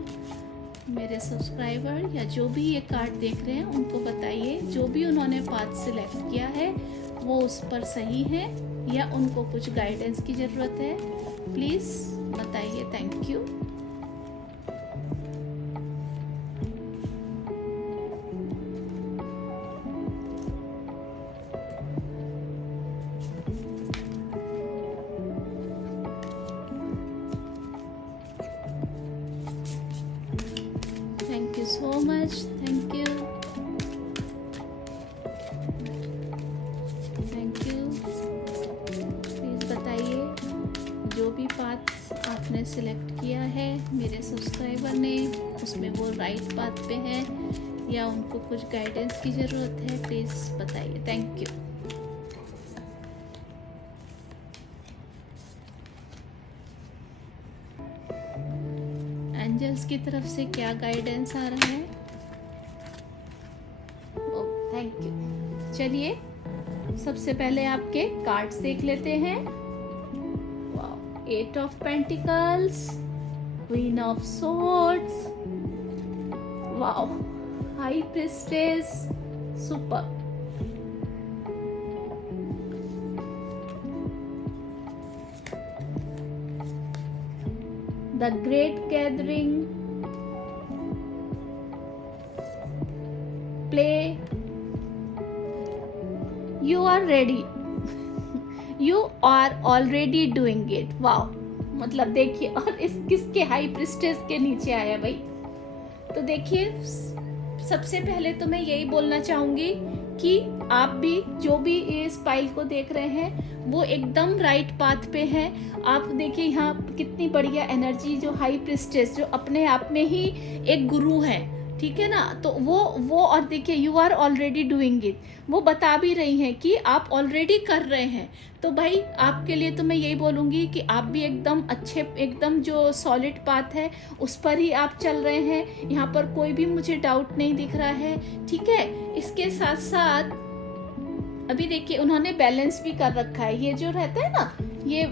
मेरे सब्सक्राइबर या जो भी ये कार्ड देख रहे हैं उनको बताइए जो भी उन्होंने पाथ सिलेक्ट किया है वो उस पर सही है या उनको कुछ गाइडेंस की ज़रूरत है, प्लीज़ बताइए। Thank you. सिलेक्ट किया है मेरे सब्सक्राइबर ने, उसमें वो राइट पाथ पे है या उनको कुछ गाइडेंस की ज़रूरत है, प्लीज़ बताइए। Thank you. एंजल्स की तरफ से क्या गाइडेंस आ रहा है? Thank you. चलिए सबसे पहले आपके कार्ड्स देख लेते हैं। Wow, 8 of pentacles, queen of swords, wow, high priestess, super. The great gathering, play, you are ready, you are already doing it. Wow, मतलब देखिए, और इस किसके? हाई प्रिस्टेस के नीचे आया भाई। तो देखिए, सबसे पहले तो मैं यही बोलना चाहूंगी कि आप भी जो भी इस फाइल को देख रहे हैं वो एकदम राइट पाथ पे हैं। आप देखिए यहाँ कितनी बढ़िया एनर्जी, जो हाई प्रिस्टेस जो अपने आप में ही एक गुरु है, ठीक है ना। तो वो और देखिए, you are already doing it, वो बता भी रही हैं कि आप ऑलरेडी कर रहे हैं। तो भाई आपके लिए तो मैं यही बोलूँगी कि आप भी एकदम अच्छे, एकदम जो सॉलिड पाथ है उस पर ही आप चल रहे हैं। यहाँ पर कोई भी मुझे डाउट नहीं दिख रहा है, ठीक है। इसके साथ साथ अभी देखिए उन्होंने बैलेंस भी कर रखा है। ये जो रहता है ना, ये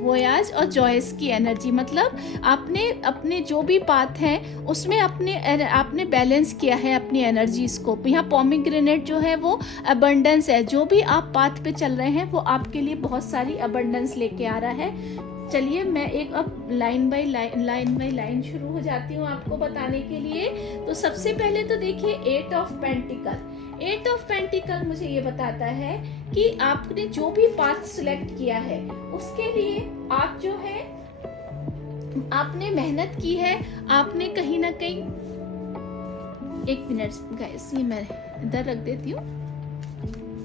वोयाज और जॉयस की एनर्जी, मतलब आपने अपने जो भी पाथ हैं उसमें आपने बैलेंस किया है अपनी एनर्जीज को। यहाँ पोमीग्रेनेट जो है वो अबंडेंस है। जो भी आप पाथ पे चल रहे हैं वो आपके लिए बहुत सारी अबंडेंस लेके आ रहा है। चलिए मैं एक अब लाइन बाय लाइन शुरू हो जाती हूँ आपको बताने के लिए। तो सबसे पहले तो देखिए 8 ऑफ पेंटिकल। 8 ऑफ पेंटिकल मुझे ये बताता है कि आपने जो भी पाथ सिलेक्ट किया है उसके लिए आप जो है आपने मेहनत की है। आपने कहीं ना कहीं, एक मिनट गाइस, ये मैं इधर रख देती हूँ,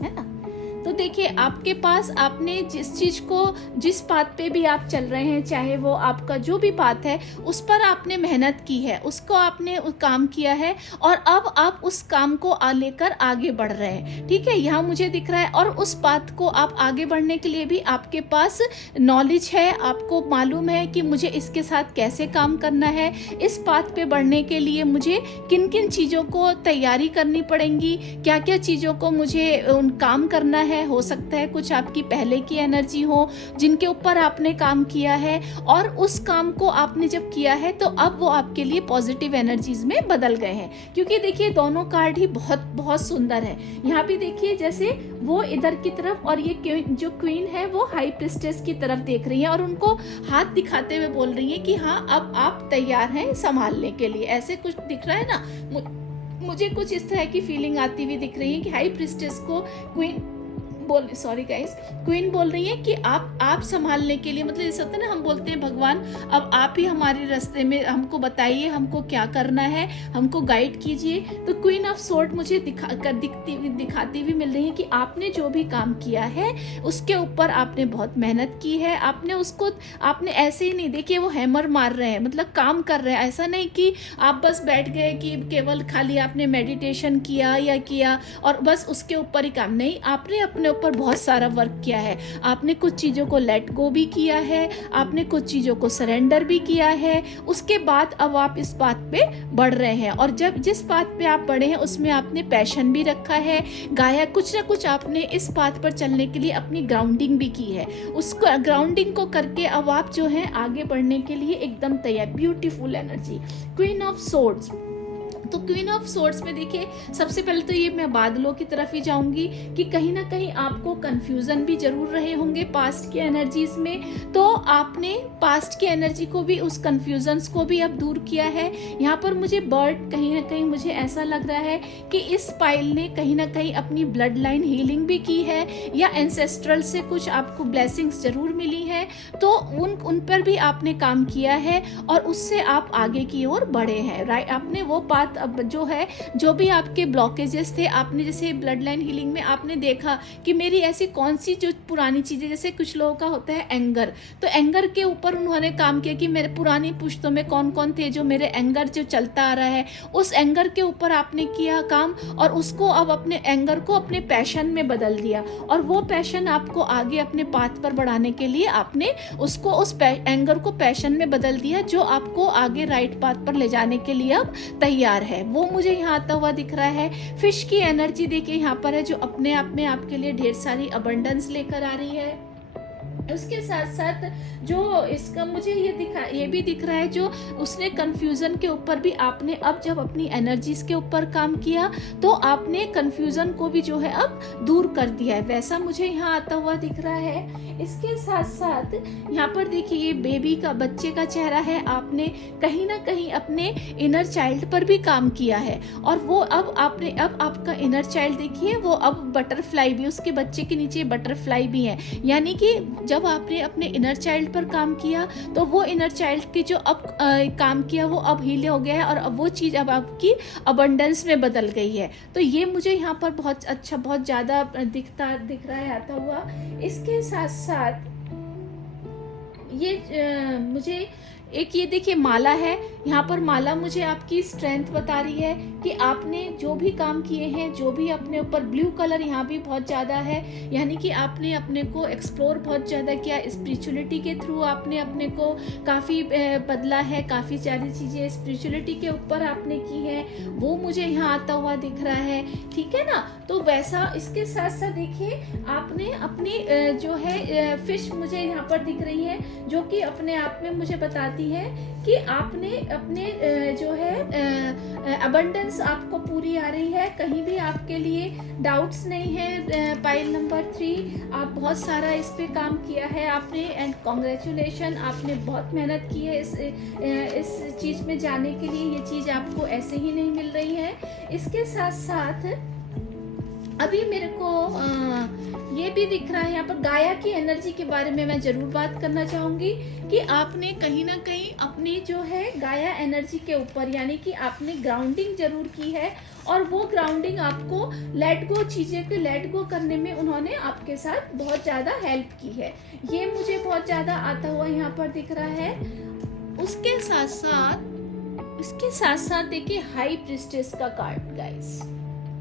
है ना। तो देखिए आपके पास, आपने जिस चीज को, जिस पाथ पे भी आप चल रहे हैं, चाहे वो आपका जो भी पाथ है उस पर आपने मेहनत की है, उसको आपने काम किया है और अब आप उस काम को लेकर आगे बढ़ रहे हैं, ठीक है। यहाँ मुझे दिख रहा है। और उस पाथ को आप आगे बढ़ने के लिए भी आपके पास नॉलेज है, आपको मालूम है कि मुझे इसके साथ कैसे काम करना है, इस पाथ पे बढ़ने के लिए मुझे किन किन चीज़ों को तैयारी करनी पड़ेंगी, क्या क्या चीज़ों को मुझे काम करना है। हो सकता है कुछ आपकी पहले की एनर्जी हो जिनके ऊपर आपने काम किया है, और उस काम को आपने जब किया है तो अब वो आपके लिए पॉजिटिव एनर्जीज में बदल गए हैं। क्योंकि देखिए दोनों कार्ड ही बहुत बहुत सुंदर है। यहाँ भी देखिए जैसे वो इधर की तरफ और ये जो क्वीन है वो हाई प्रिस्टेस की तरफ देख रही है और उनको हाथ दिखाते हुए बोल रही है कि हाँ अब आप तैयार हैं संभालने के लिए। ऐसे कुछ दिख रहा है ना, मुझे कुछ इस तरह की फीलिंग आती हुई दिख रही है कि हाई प्रिस्टेस को क्वीन बोल रही है कि आप संभालने के लिए, मतलब ऐसा होता है ना, हम बोलते हैं भगवान अब आप ही हमारे रास्ते में, हमको बताइए हमको क्या करना है, हमको गाइड कीजिए। तो क्वीन ऑफ सोर्ड मुझे दिखाती हुई मिल रही है कि आपने जो भी काम किया है उसके ऊपर आपने बहुत मेहनत की है। आपने ऐसे ही नहीं, देखिए वो हैमर मार रहे हैं, मतलब काम कर रहे हैं। ऐसा नहीं कि आप बस बैठ गए कि केवल खाली आपने मेडिटेशन किया और बस उसके ऊपर ही काम नहीं, आपने अपने ऊपर बहुत सारा वर्क किया है। आपने कुछ चीज़ों को लेट गो भी किया है, आपने कुछ चीज़ों को सरेंडर भी किया है। उसके बाद अब आप इस बात पे बढ़ रहे हैं, और जब जिस बात पे आप बढ़े हैं उसमें आपने पैशन भी रखा है, गाया कुछ ना कुछ आपने इस बात पर चलने के लिए अपनी ग्राउंडिंग भी की है। उसको ग्राउंडिंग को करके अब आप जो है आगे बढ़ने के लिए एकदम तैयार। Beautiful energy, queen of swords. तो क्वीन ऑफ सोर्ड्स में देखिए सबसे पहले तो ये मैं बादलों की तरफ ही जाऊंगी कि कहीं ना कहीं आपको कंफ्यूजन भी जरूर रहे होंगे पास्ट की एनर्जीज में। तो आपने पास्ट की एनर्जी को भी, उस कंफ्यूजन्स को भी अब दूर किया है। यहाँ पर मुझे बर्ड, कहीं ना कहीं मुझे ऐसा लग रहा है कि इस पाइल ने कहीं ना कहीं अपनी ब्लड लाइन हीलिंग भी की है, या एंसेस्ट्रल से कुछ आपको ब्लेसिंग्स जरूर मिली है। तो उन पर भी आपने काम किया है और उससे आप आगे की ओर बढ़े हैं। राइट, आपने वो पाथ अब जो है, जो भी आपके ब्लॉकेजेस थे, आपने जैसे ब्लड लाइन हीलिंग में आपने देखा कि मेरी ऐसी कौन सी जो पुरानी चीज़ें, जैसे कुछ लोगों का होता है एंगर, तो एंगर के ऊपर उन्होंने काम किया कि मेरे पुरानी पुश्तों में कौन कौन थे जो मेरे एंगर जो चलता आ रहा है, उस एंगर के ऊपर आपने किया काम, और उसको अब अपने एंगर को अपने पैशन में बदल दिया, और वो पैशन आपको आगे अपने पाथ पर बढ़ाने के लिए आपने उसको उस एंगर को पैशन में बदल दिया, जो आपको आगे राइट पाथ पर ले जाने के लिए अब तैयार है। वो मुझे यहाँ आता हुआ दिख रहा है। फिश की एनर्जी देखिए यहाँ पर है, जो अपने आप में आपके लिए ढेर सारी अबंडेंस लेकर आ रही है। उसके साथ साथ जो इसका मुझे ये भी दिख रहा है, जो उसने कंफ्यूजन के ऊपर भी आपने अब जब अपनी एनर्जीज के ऊपर काम किया तो आपने कंफ्यूजन को भी जो है अब दूर कर दिया है, वैसा मुझे यहाँ आता हुआ दिख रहा है। इसके साथ साथ यहाँ पर देखिए ये बेबी का, बच्चे का चेहरा है, आपने कहीं ना कहीं अपने इनर चाइल्ड पर भी काम किया है, और वो अब आपका इनर चाइल्ड देखिए, वो अब बटरफ्लाई भी, उसके बच्चे के नीचे बटरफ्लाई भी है, यानी कि जब आपने अपने इनर चाइल्ड पर काम किया तो वो इनर चाइल्ड की जो अब काम किया वो अब हील हो गया है, और अब वो चीज़ अब आपकी अबंडेंस में बदल गई है। तो ये मुझे यहाँ पर बहुत अच्छा, बहुत ज़्यादा दिख रहा है आता हुआ। इसके साथ साथ ये मुझे एक ये देखिए माला है, यहाँ पर माला मुझे आपकी स्ट्रेंथ बता रही है कि आपने जो भी काम किए हैं, जो भी अपने ऊपर, ब्लू कलर यहाँ भी बहुत ज़्यादा है, यानी कि आपने अपने को एक्सप्लोर बहुत ज़्यादा किया, स्पिरिचुअलिटी के थ्रू आपने अपने को काफ़ी बदला है, काफ़ी सारी चीज़ें स्पिरिचुअलिटी के ऊपर आपने की है, वो मुझे यहाँ आता हुआ दिख रहा है, ठीक है ना। तो वैसा इसके साथ साथ देखिए आपने अपनी जो है फिश मुझे यहाँ पर दिख रही है, जो कि अपने आप में मुझे बताती है कि आपने अपने जो है अबंडेंस आपको पूरी आ रही है, कहीं भी आपके लिए डाउट्स नहीं है। पाइल नंबर 3, आप बहुत सारा इस पे काम किया है आपने, एंड कॉन्ग्रेचुलेशन, आपने बहुत मेहनत की है इस चीज़ में जाने के लिए, ये चीज़ आपको ऐसे ही नहीं मिल रही है। इसके साथ साथ अभी मेरे को ये भी दिख रहा है यहाँ पर, गाया की एनर्जी के बारे में मैं जरूर बात करना चाहूँगी कि आपने कहीं ना कहीं अपनी जो है गाया एनर्जी के ऊपर, यानी कि आपने ग्राउंडिंग जरूर की है, और वो ग्राउंडिंग आपको लेट गो, चीज़ें को लेट गो करने में उन्होंने आपके साथ बहुत ज़्यादा हेल्प की है, ये मुझे बहुत ज़्यादा आता हुआ यहाँ पर दिख रहा है। उसके साथ साथ देखिए हाई प्रिस्टेस का कार्ड गाइस,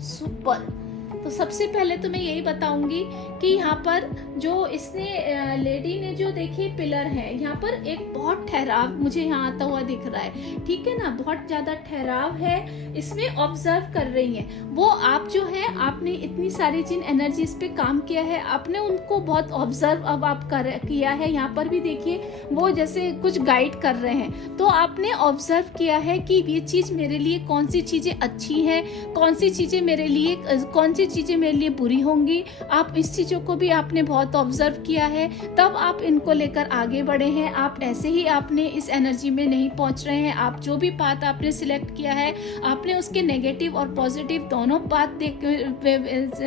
सुपर। तो सबसे पहले तो मैं यही बताऊंगी कि यहाँ पर जो इसने लेडी ने जो देखिए पिलर है, यहाँ पर एक बहुत ठहराव मुझे यहाँ आता हुआ दिख रहा है, ठीक है ना, बहुत ज्यादा ठहराव है, इसमें ऑब्जर्व कर रही है वो। आप जो है आपने इतनी सारी जिन एनर्जीज पे काम किया है, आपने उनको बहुत ऑब्जर्व अब आप किया है। यहाँ पर भी देखिए वो जैसे कुछ गाइड कर रहे हैं, तो आपने ऑब्जर्व किया है कि ये चीज मेरे लिए कौन सी चीजें अच्छी हैं, कौन सी चीजें मेरे लिए बुरी होंगी। आप इस चीजों को भी आपने बहुत ऑब्जर्व किया है, तब आप इनको लेकर आगे बढ़े हैं। आप ऐसे ही आपने इस एनर्जी में नहीं पहुंच रहे हैं। आप जो भी पाथ आपने सिलेक्ट किया है, आपने उसके नेगेटिव और पॉजिटिव दोनों पाथ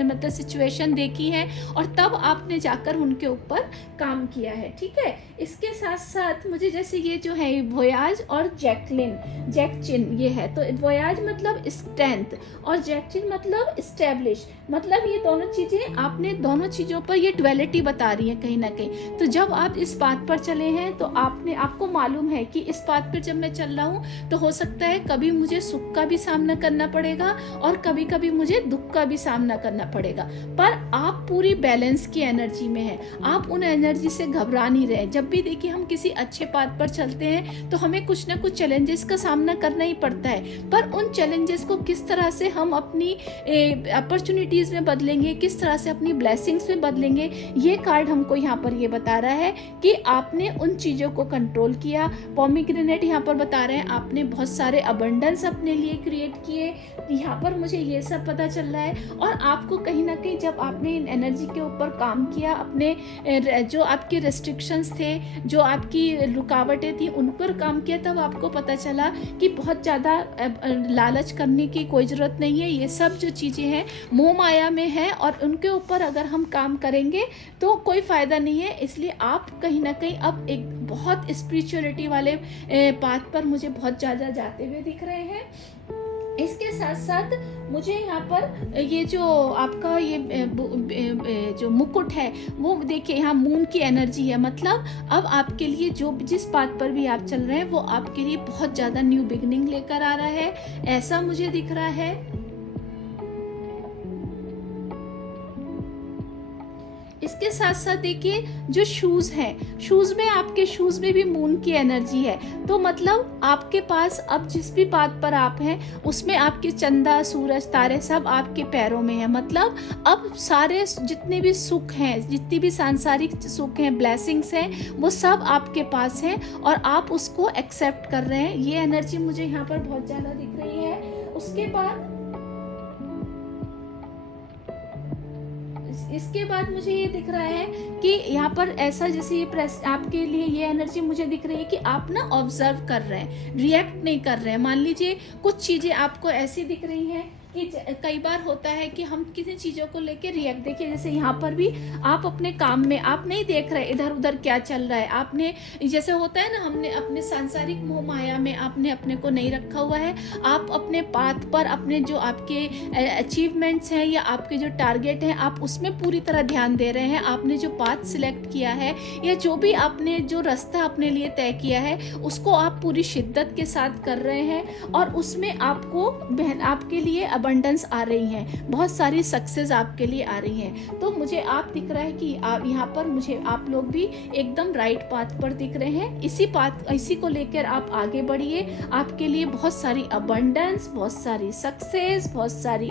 मतलब सिचुएशन देखी है, और तब आपने जाकर उनके ऊपर काम किया है, ठीक है। इसके साथ साथ मुझे जैसे ये जो है वोयाज और जैकचिन ये है, तो वोयाज मतलब स्ट्रेंथ और जैकचिन मतलब स्टैब्लिश, मतलब ये दोनों चीजें आपने, दोनों चीजों पर ये ड्युअलिटी बता रही है कहीं ना कहीं। तो जब आप इस बात पर चले हैं तो आपको मालूम है कि इस बात पर जब मैं चल रहा हूँ तो हो सकता है कभी मुझे सुख का भी सामना करना पड़ेगा और कभी कभी मुझे दुख का भी सामना करना पड़ेगा, पर आप पूरी बैलेंस की एनर्जी में है, आप उन एनर्जी से घबरा नहीं रहे। जब भी देखिए हम किसी अच्छे पाथ पर चलते हैं तो हमें कुछ ना कुछ चैलेंजेस का सामना करना ही पड़ता है, पर उन चैलेंजेस को किस तरह से हम अपनी अपॉर्चुनिटीज में बदलेंगे, किस तरह से अपनी ब्लेसिंग्स में बदलेंगे, ये कार्ड हमको यहाँ पर ये बता रहा है कि आपने उन चीजों को कंट्रोल किया। पोमीग्रेनेट यहाँ पर बता रहे हैं आपने बहुत सारे अबंडेंस अपने लिए क्रिएट किए, यहाँ पर मुझे ये सब पता चल रहा है। और आपको कहीं ना कहीं जब आपने इन एनर्जी के ऊपर काम किया, अपने जो आपके रेस्ट्रिक्शंस थे, जो आपकी रुकावटें थी, उन पर काम किया, तब आपको पता चला कि बहुत ज़्यादा लालच करने की कोई ज़रूरत नहीं है। ये सब जो चीज़ें हैं मोह माया में है, और उनके ऊपर अगर हम काम करेंगे तो कोई फ़ायदा नहीं है। इसलिए आप कहीं ना कहीं अब एक बहुत स्पिरिचुअलिटी वाले पाथ पर मुझे बहुत ज़्यादा जाते हुए दिख रहे हैं। इसके साथ साथ मुझे यहाँ पर ये जो आपका ये जो मुकुट है वो देखिए, यहाँ मून की एनर्जी है। मतलब अब आपके लिए जो जिस बात पर भी आप चल रहे हैं वो आपके लिए बहुत ज़्यादा न्यू बिगनिंग लेकर आ रहा है, ऐसा मुझे दिख रहा है। इसके साथ साथ देखिए जो शूज है, शूज में आपके शूज में भी मून की एनर्जी है। तो मतलब आपके पास अब जिस भी बात पर आप हैं उसमें आपके चंदा, सूरज, तारे सब आपके पैरों में है। मतलब अब सारे जितने भी सुख हैं, जितनी भी सांसारिक सुख हैं, ब्लेसिंग्स हैं, वो सब आपके पास हैं और आप उसको एक्सेप्ट कर रहे हैं। ये एनर्जी मुझे यहाँ पर बहुत ज्यादा दिख रही है। उसके बाद इसके बाद मुझे ये दिख रहा है कि यहाँ पर ऐसा जैसे ये प्रेस आपके लिए ये एनर्जी मुझे दिख रही है कि आप ना ऑब्जर्व कर रहे हैं, रिएक्ट नहीं कर रहे हैं। मान लीजिए कुछ चीजें आपको ऐसी दिख रही हैं कि कई बार होता है कि हम किसी चीज़ों को लेके रिएक्ट, देखिए जैसे यहाँ पर भी आप अपने काम में आप नहीं देख रहे इधर उधर क्या चल रहा है। आपने जैसे होता है ना, हमने अपने सांसारिक मोह माया में आपने अपने को नहीं रखा हुआ है। आप अपने पाथ पर, अपने जो आपके अचीवमेंट्स हैं या आपके जो टारगेट हैं, आप उसमें पूरी तरह ध्यान दे रहे हैं। आपने जो पाथ सिलेक्ट किया है या जो भी आपने जो रास्ता अपने लिए तय किया है उसको आप पूरी शिद्दत के साथ कर रहे हैं और उसमें आपको आपके लिए अबंडेंस आ रही है, बहुत सारी सक्सेस आपके लिए आ रही हैं। तो मुझे आप दिख रहा है कि आप यहाँ पर मुझे आप लोग भी एकदम राइट पाथ पर दिख रहे हैं। इसी को लेकर आप आगे बढ़िए। आपके लिए बहुत सारी अबंडेंस, बहुत सारी सक्सेस, बहुत सारी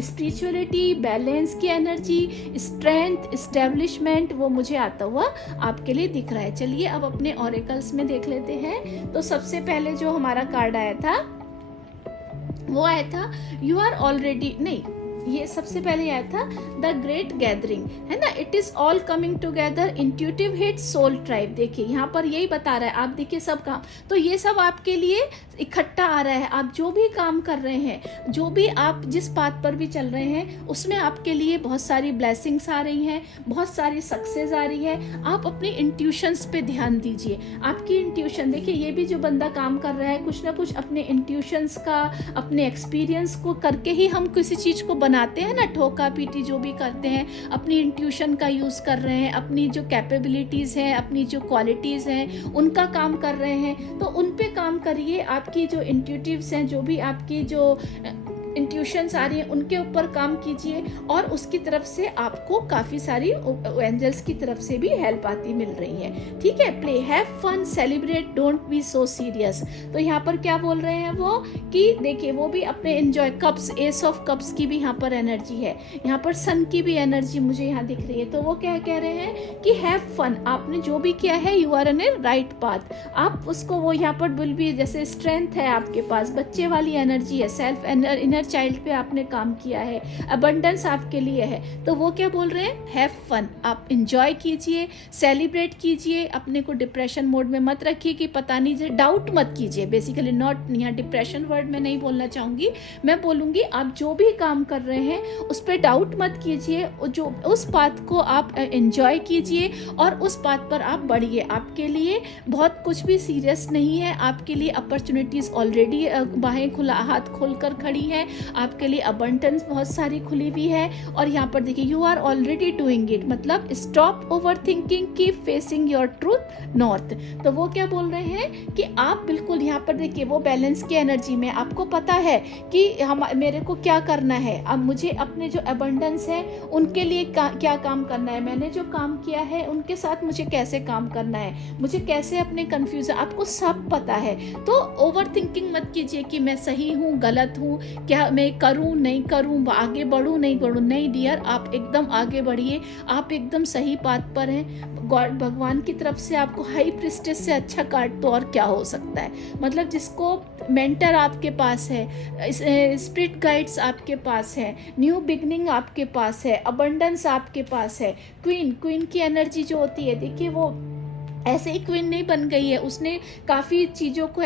स्पिरिचुअलिटी, बैलेंस की एनर्जी, स्ट्रेंथ, एस्टेब्लिशमेंट, वो मुझे आता हुआ आपके लिए दिख रहा है। चलिए अब अपने ऑरेकल्स में देख लेते हैं। तो सबसे पहले जो हमारा कार्ड आया था वो आया था यू आर ऑलरेडी, नहीं, ये सबसे पहले आया था द ग्रेट गैदरिंग, है ना। It is all coming together, intuitive hit, soul tribe. देखिए यहाँ पर यही बता रहा है, आप देखिए सब काम, तो ये सब आपके लिए इकट्ठा आ रहा है। आप जो भी काम कर रहे हैं, जो भी आप जिस पाथ पर भी चल रहे हैं, उसमें आपके लिए बहुत सारी ब्लेसिंग्स आ रही हैं, बहुत सारी सक्सेस आ रही है। आप अपने इंट्यूशंस पे ध्यान दीजिए। आपकी इंट्यूशन देखिए, ये भी जो बंदा काम कर रहा है कुछ ना कुछ अपने इंट्यूशंस का, अपने एक्सपीरियंस को करके ही हम किसी चीज को बनाते हैं ना। ठोका पीटी जो भी करते हैं, अपनी इंट्यूशन का यूज कर रहे हैं, अपनी जो कैपेबिलिटीज हैं, अपनी जो क्वालिटीज हैं, उनका काम कर रहे हैं। तो उन पे काम करिए। आपकी जो इंट्यूटिव्स हैं, जो भी आपकी जो इंट्यूशंस आ रही हैं, उनके ऊपर काम कीजिए और उसकी तरफ से आपको काफ़ी सारी एंजल्स की तरफ से भी हेल्प आती मिल रही है। ठीक है, play, have fun, celebrate, don't be so serious. तो यहाँ पर क्या बोल रहे हैं वो कि देखिए वो भी अपने enjoy, cups, S of cups की भी यहाँ पर एनर्जी है, यहाँ पर सन की भी एनर्जी मुझे यहाँ दिख रही है। तो वो क्या कह रहे हैं कि हैव फन, आपने जो भी किया है you are in a right path. आप उसको, वो यहाँ पर बिल भी जैसे स्ट्रेंथ है आपके पास, बच्चे वाली एनर्जी है, सेल्फ इनर चाइल्ड पे आपने काम किया है, अबंडेंस आपके लिए है। तो वो क्या बोल रहे हैं, हैव फन, आप इंजॉय कीजिए, सेलिब्रेट कीजिए, अपने को डिप्रेशन मोड में मत रखिए कि पता नहीं, डाउट मत कीजिए। बेसिकली नॉट, यहाँ डिप्रेशन वर्ड में नहीं बोलना चाहूंगी, मैं बोलूंगी आप जो भी काम कर रहे हैं उस पर डाउट मत कीजिए, जो उस बात को आप एंजॉय कीजिए और उस बात पर आप बढ़िए। आपके लिए बहुत कुछ भी सीरियस नहीं है, आपके लिए अपॉर्चुनिटीज ऑलरेडी बाहें खुला, हाथ खोलकर खड़ी है, आपके लिए अबंडेंस बहुत सारी खुली हुई है। और यहाँ पर देखिए you are already doing it, मतलब stop overthinking, keep facing your truth north. तो वो क्या बोल रहे हैं कि आप बिल्कुल यहाँ पर देखिए वो बैलेंस की एनर्जी में आपको पता है कि मेरे को क्या करना है, अब मुझे अपने जो अबंडेंस है उनके लिए क्या काम करना है, मैंने जो काम किया है उनके साथ मुझे कैसे काम करना है, मुझे कैसे अपने कंफ्यूजन, आपको सब पता है। तो ओवर थिंकिंग मत कीजिए कि मैं सही हूँ, गलत हूँ, क्या मैं करूं नहीं करूं, आगे बढ़ूं नहीं बढ़ूं। नहीं डियर, आप एकदम आगे बढ़िए, आप एकदम सही बात पर हैं। गॉड, भगवान की तरफ से आपको हाई प्रिस्टेस से अच्छा कार्ड तो और क्या हो सकता है। मतलब जिसको मेंटर आपके पास है, स्पिरिट गाइड्स आपके पास है, न्यू बिगनिंग आपके पास है, अबंडेंस आपके पास है। क्वीन की एनर्जी जो होती है, देखिए वो ऐसे ही क्वीन नहीं बन गई है, उसने काफ़ी चीज़ों को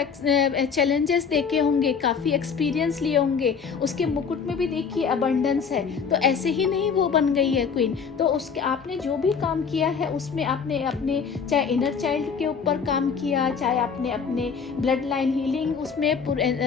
चैलेंजेस देखे होंगे, काफ़ी एक्सपीरियंस लिए होंगे, उसके मुकुट में भी देखिए अबंडेंस है, तो ऐसे ही नहीं वो बन गई है क्वीन। तो उसके आपने जो भी काम किया है उसमें आपने अपने चाहे इनर चाइल्ड के ऊपर काम किया, चाहे आपने अपने ब्लड लाइन हीलिंग उसमें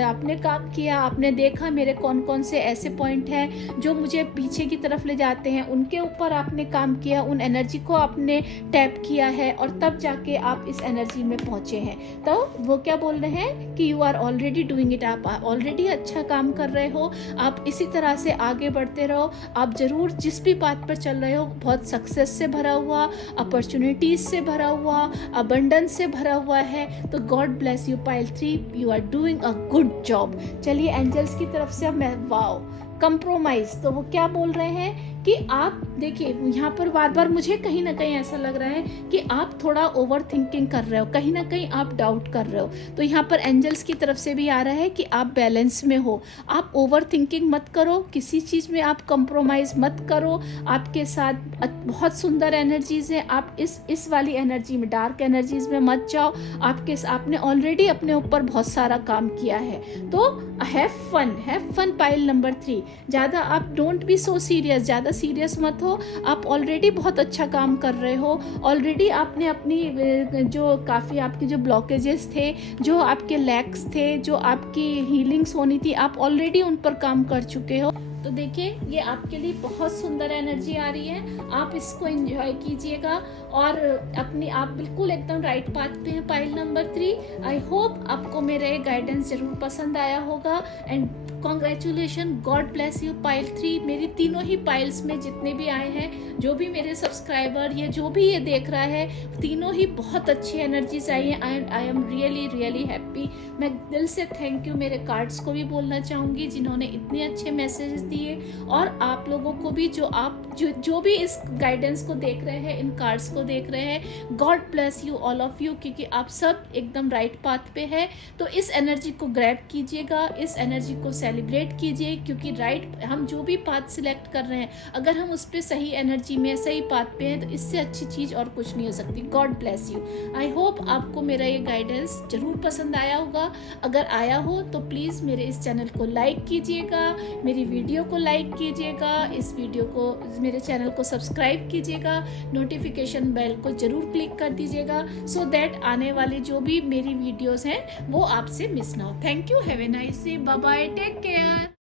आपने काम किया, आपने देखा मेरे कौन कौन से ऐसे पॉइंट हैं जो मुझे पीछे की तरफ ले जाते हैं, उनके ऊपर आपने काम किया, उन एनर्जी को आपने टैप किया है और तब जाके आप इस एनर्जी में पहुंचे हैं। तो वो क्या बोल रहे हैं कि you are already doing it, आप ऑलरेडी अच्छा काम कर रहे हो, आप इसी तरह से आगे बढ़ते रहो। आप जरूर जिस भी बात पर चल रहे हो बहुत सक्सेस से भरा हुआ, अपॉर्चुनिटीज से भरा हुआ, अबंडेंस से भरा हुआ है। तो God bless you pile 3, you are doing a good job. चलिए एंजल्स की तरफ से मैं वाओ कंप्रोमाइज, तो वो क्या बोल रहे हैं कि आप देखिए यहाँ पर बार बार मुझे कहीं ना कहीं ऐसा लग रहा है कि आप थोड़ा ओवर थिंकिंग कर रहे हो, कहीं ना कहीं आप डाउट कर रहे हो। तो यहाँ पर एंजल्स की तरफ से भी आ रहा है कि आप बैलेंस में हो, आप ओवर थिंकिंग मत करो, किसी चीज़ में आप कंप्रोमाइज़ मत करो। आपके साथ बहुत सुंदर एनर्जीज है, आप इस वाली एनर्जी में, डार्क एनर्जीज में मत जाओ। आपने ऑलरेडी अपने ऊपर बहुत सारा काम किया है, तो हैव फन पाइल नंबर 3। ज़्यादा आप डोंट बी सो सीरियस, ज़्यादा सीरियस मत हो। आप ऑलरेडी बहुत अच्छा काम कर रहे हो, ऑलरेडी आपने अपनी जो काफ़ी आपके जो ब्लॉकेजेस थे, जो आपके लैक्स थे, जो आपकी हीलिंग्स होनी थी, आप ऑलरेडी उन पर काम कर चुके हो। तो देखिए ये आपके लिए बहुत सुंदर एनर्जी आ रही है, आप इसको एंजॉय कीजिएगा और अपनी आप बिल्कुल एकदम राइट पाथ पे हैं पाइल नंबर 3। आई होप आपको मेरा ये गाइडेंस जरूर पसंद आया होगा and congratulation, God bless you pile 3। मेरी तीनों ही पाइल्स में जितने भी आए हैं, जो भी मेरे सब्सक्राइबर या जो भी ये देख रहा है, तीनों ही बहुत अच्छी एनर्जीज आई हैं। I am really happy. मैं दिल से थैंक यू मेरे कार्ड्स को भी बोलना चाहूँगी जिन्होंने इतने अच्छे मैसेजेस दिए, और आप लोगों को भी जो भी इस गाइडेंस को देख रहे हैं, इन कार्ड्स को देख रहे हैं। God bless you all of you, क्योंकि आप सब एकदम राइट पाथ पे है। तो इस एनर्जी को ग्रैब कीजिएगा, इस एनर्जी को सेलिब्रेट कीजिए, क्योंकि राइट हम जो भी पाथ सिलेक्ट कर रहे हैं, अगर हम उस पर सही एनर्जी में सही पाथ पे हैं तो इससे अच्छी चीज़ और कुछ नहीं हो सकती। God bless you. I hope आपको मेरा ये गाइडेंस जरूर पसंद आया होगा। अगर आया हो तो प्लीज़ मेरे इस चैनल को लाइक कीजिएगा, मेरी वीडियो को लाइक कीजिएगा, इस वीडियो को मेरे चैनल को सब्सक्राइब कीजिएगा, नोटिफिकेशन बेल को जरूर क्लिक कर दीजिएगा, सो दैट आने वाली जो भी मेरी वीडियोस हैं वो आपसे मिस ना हो। Thank you, have a nice day, bye bye, take care.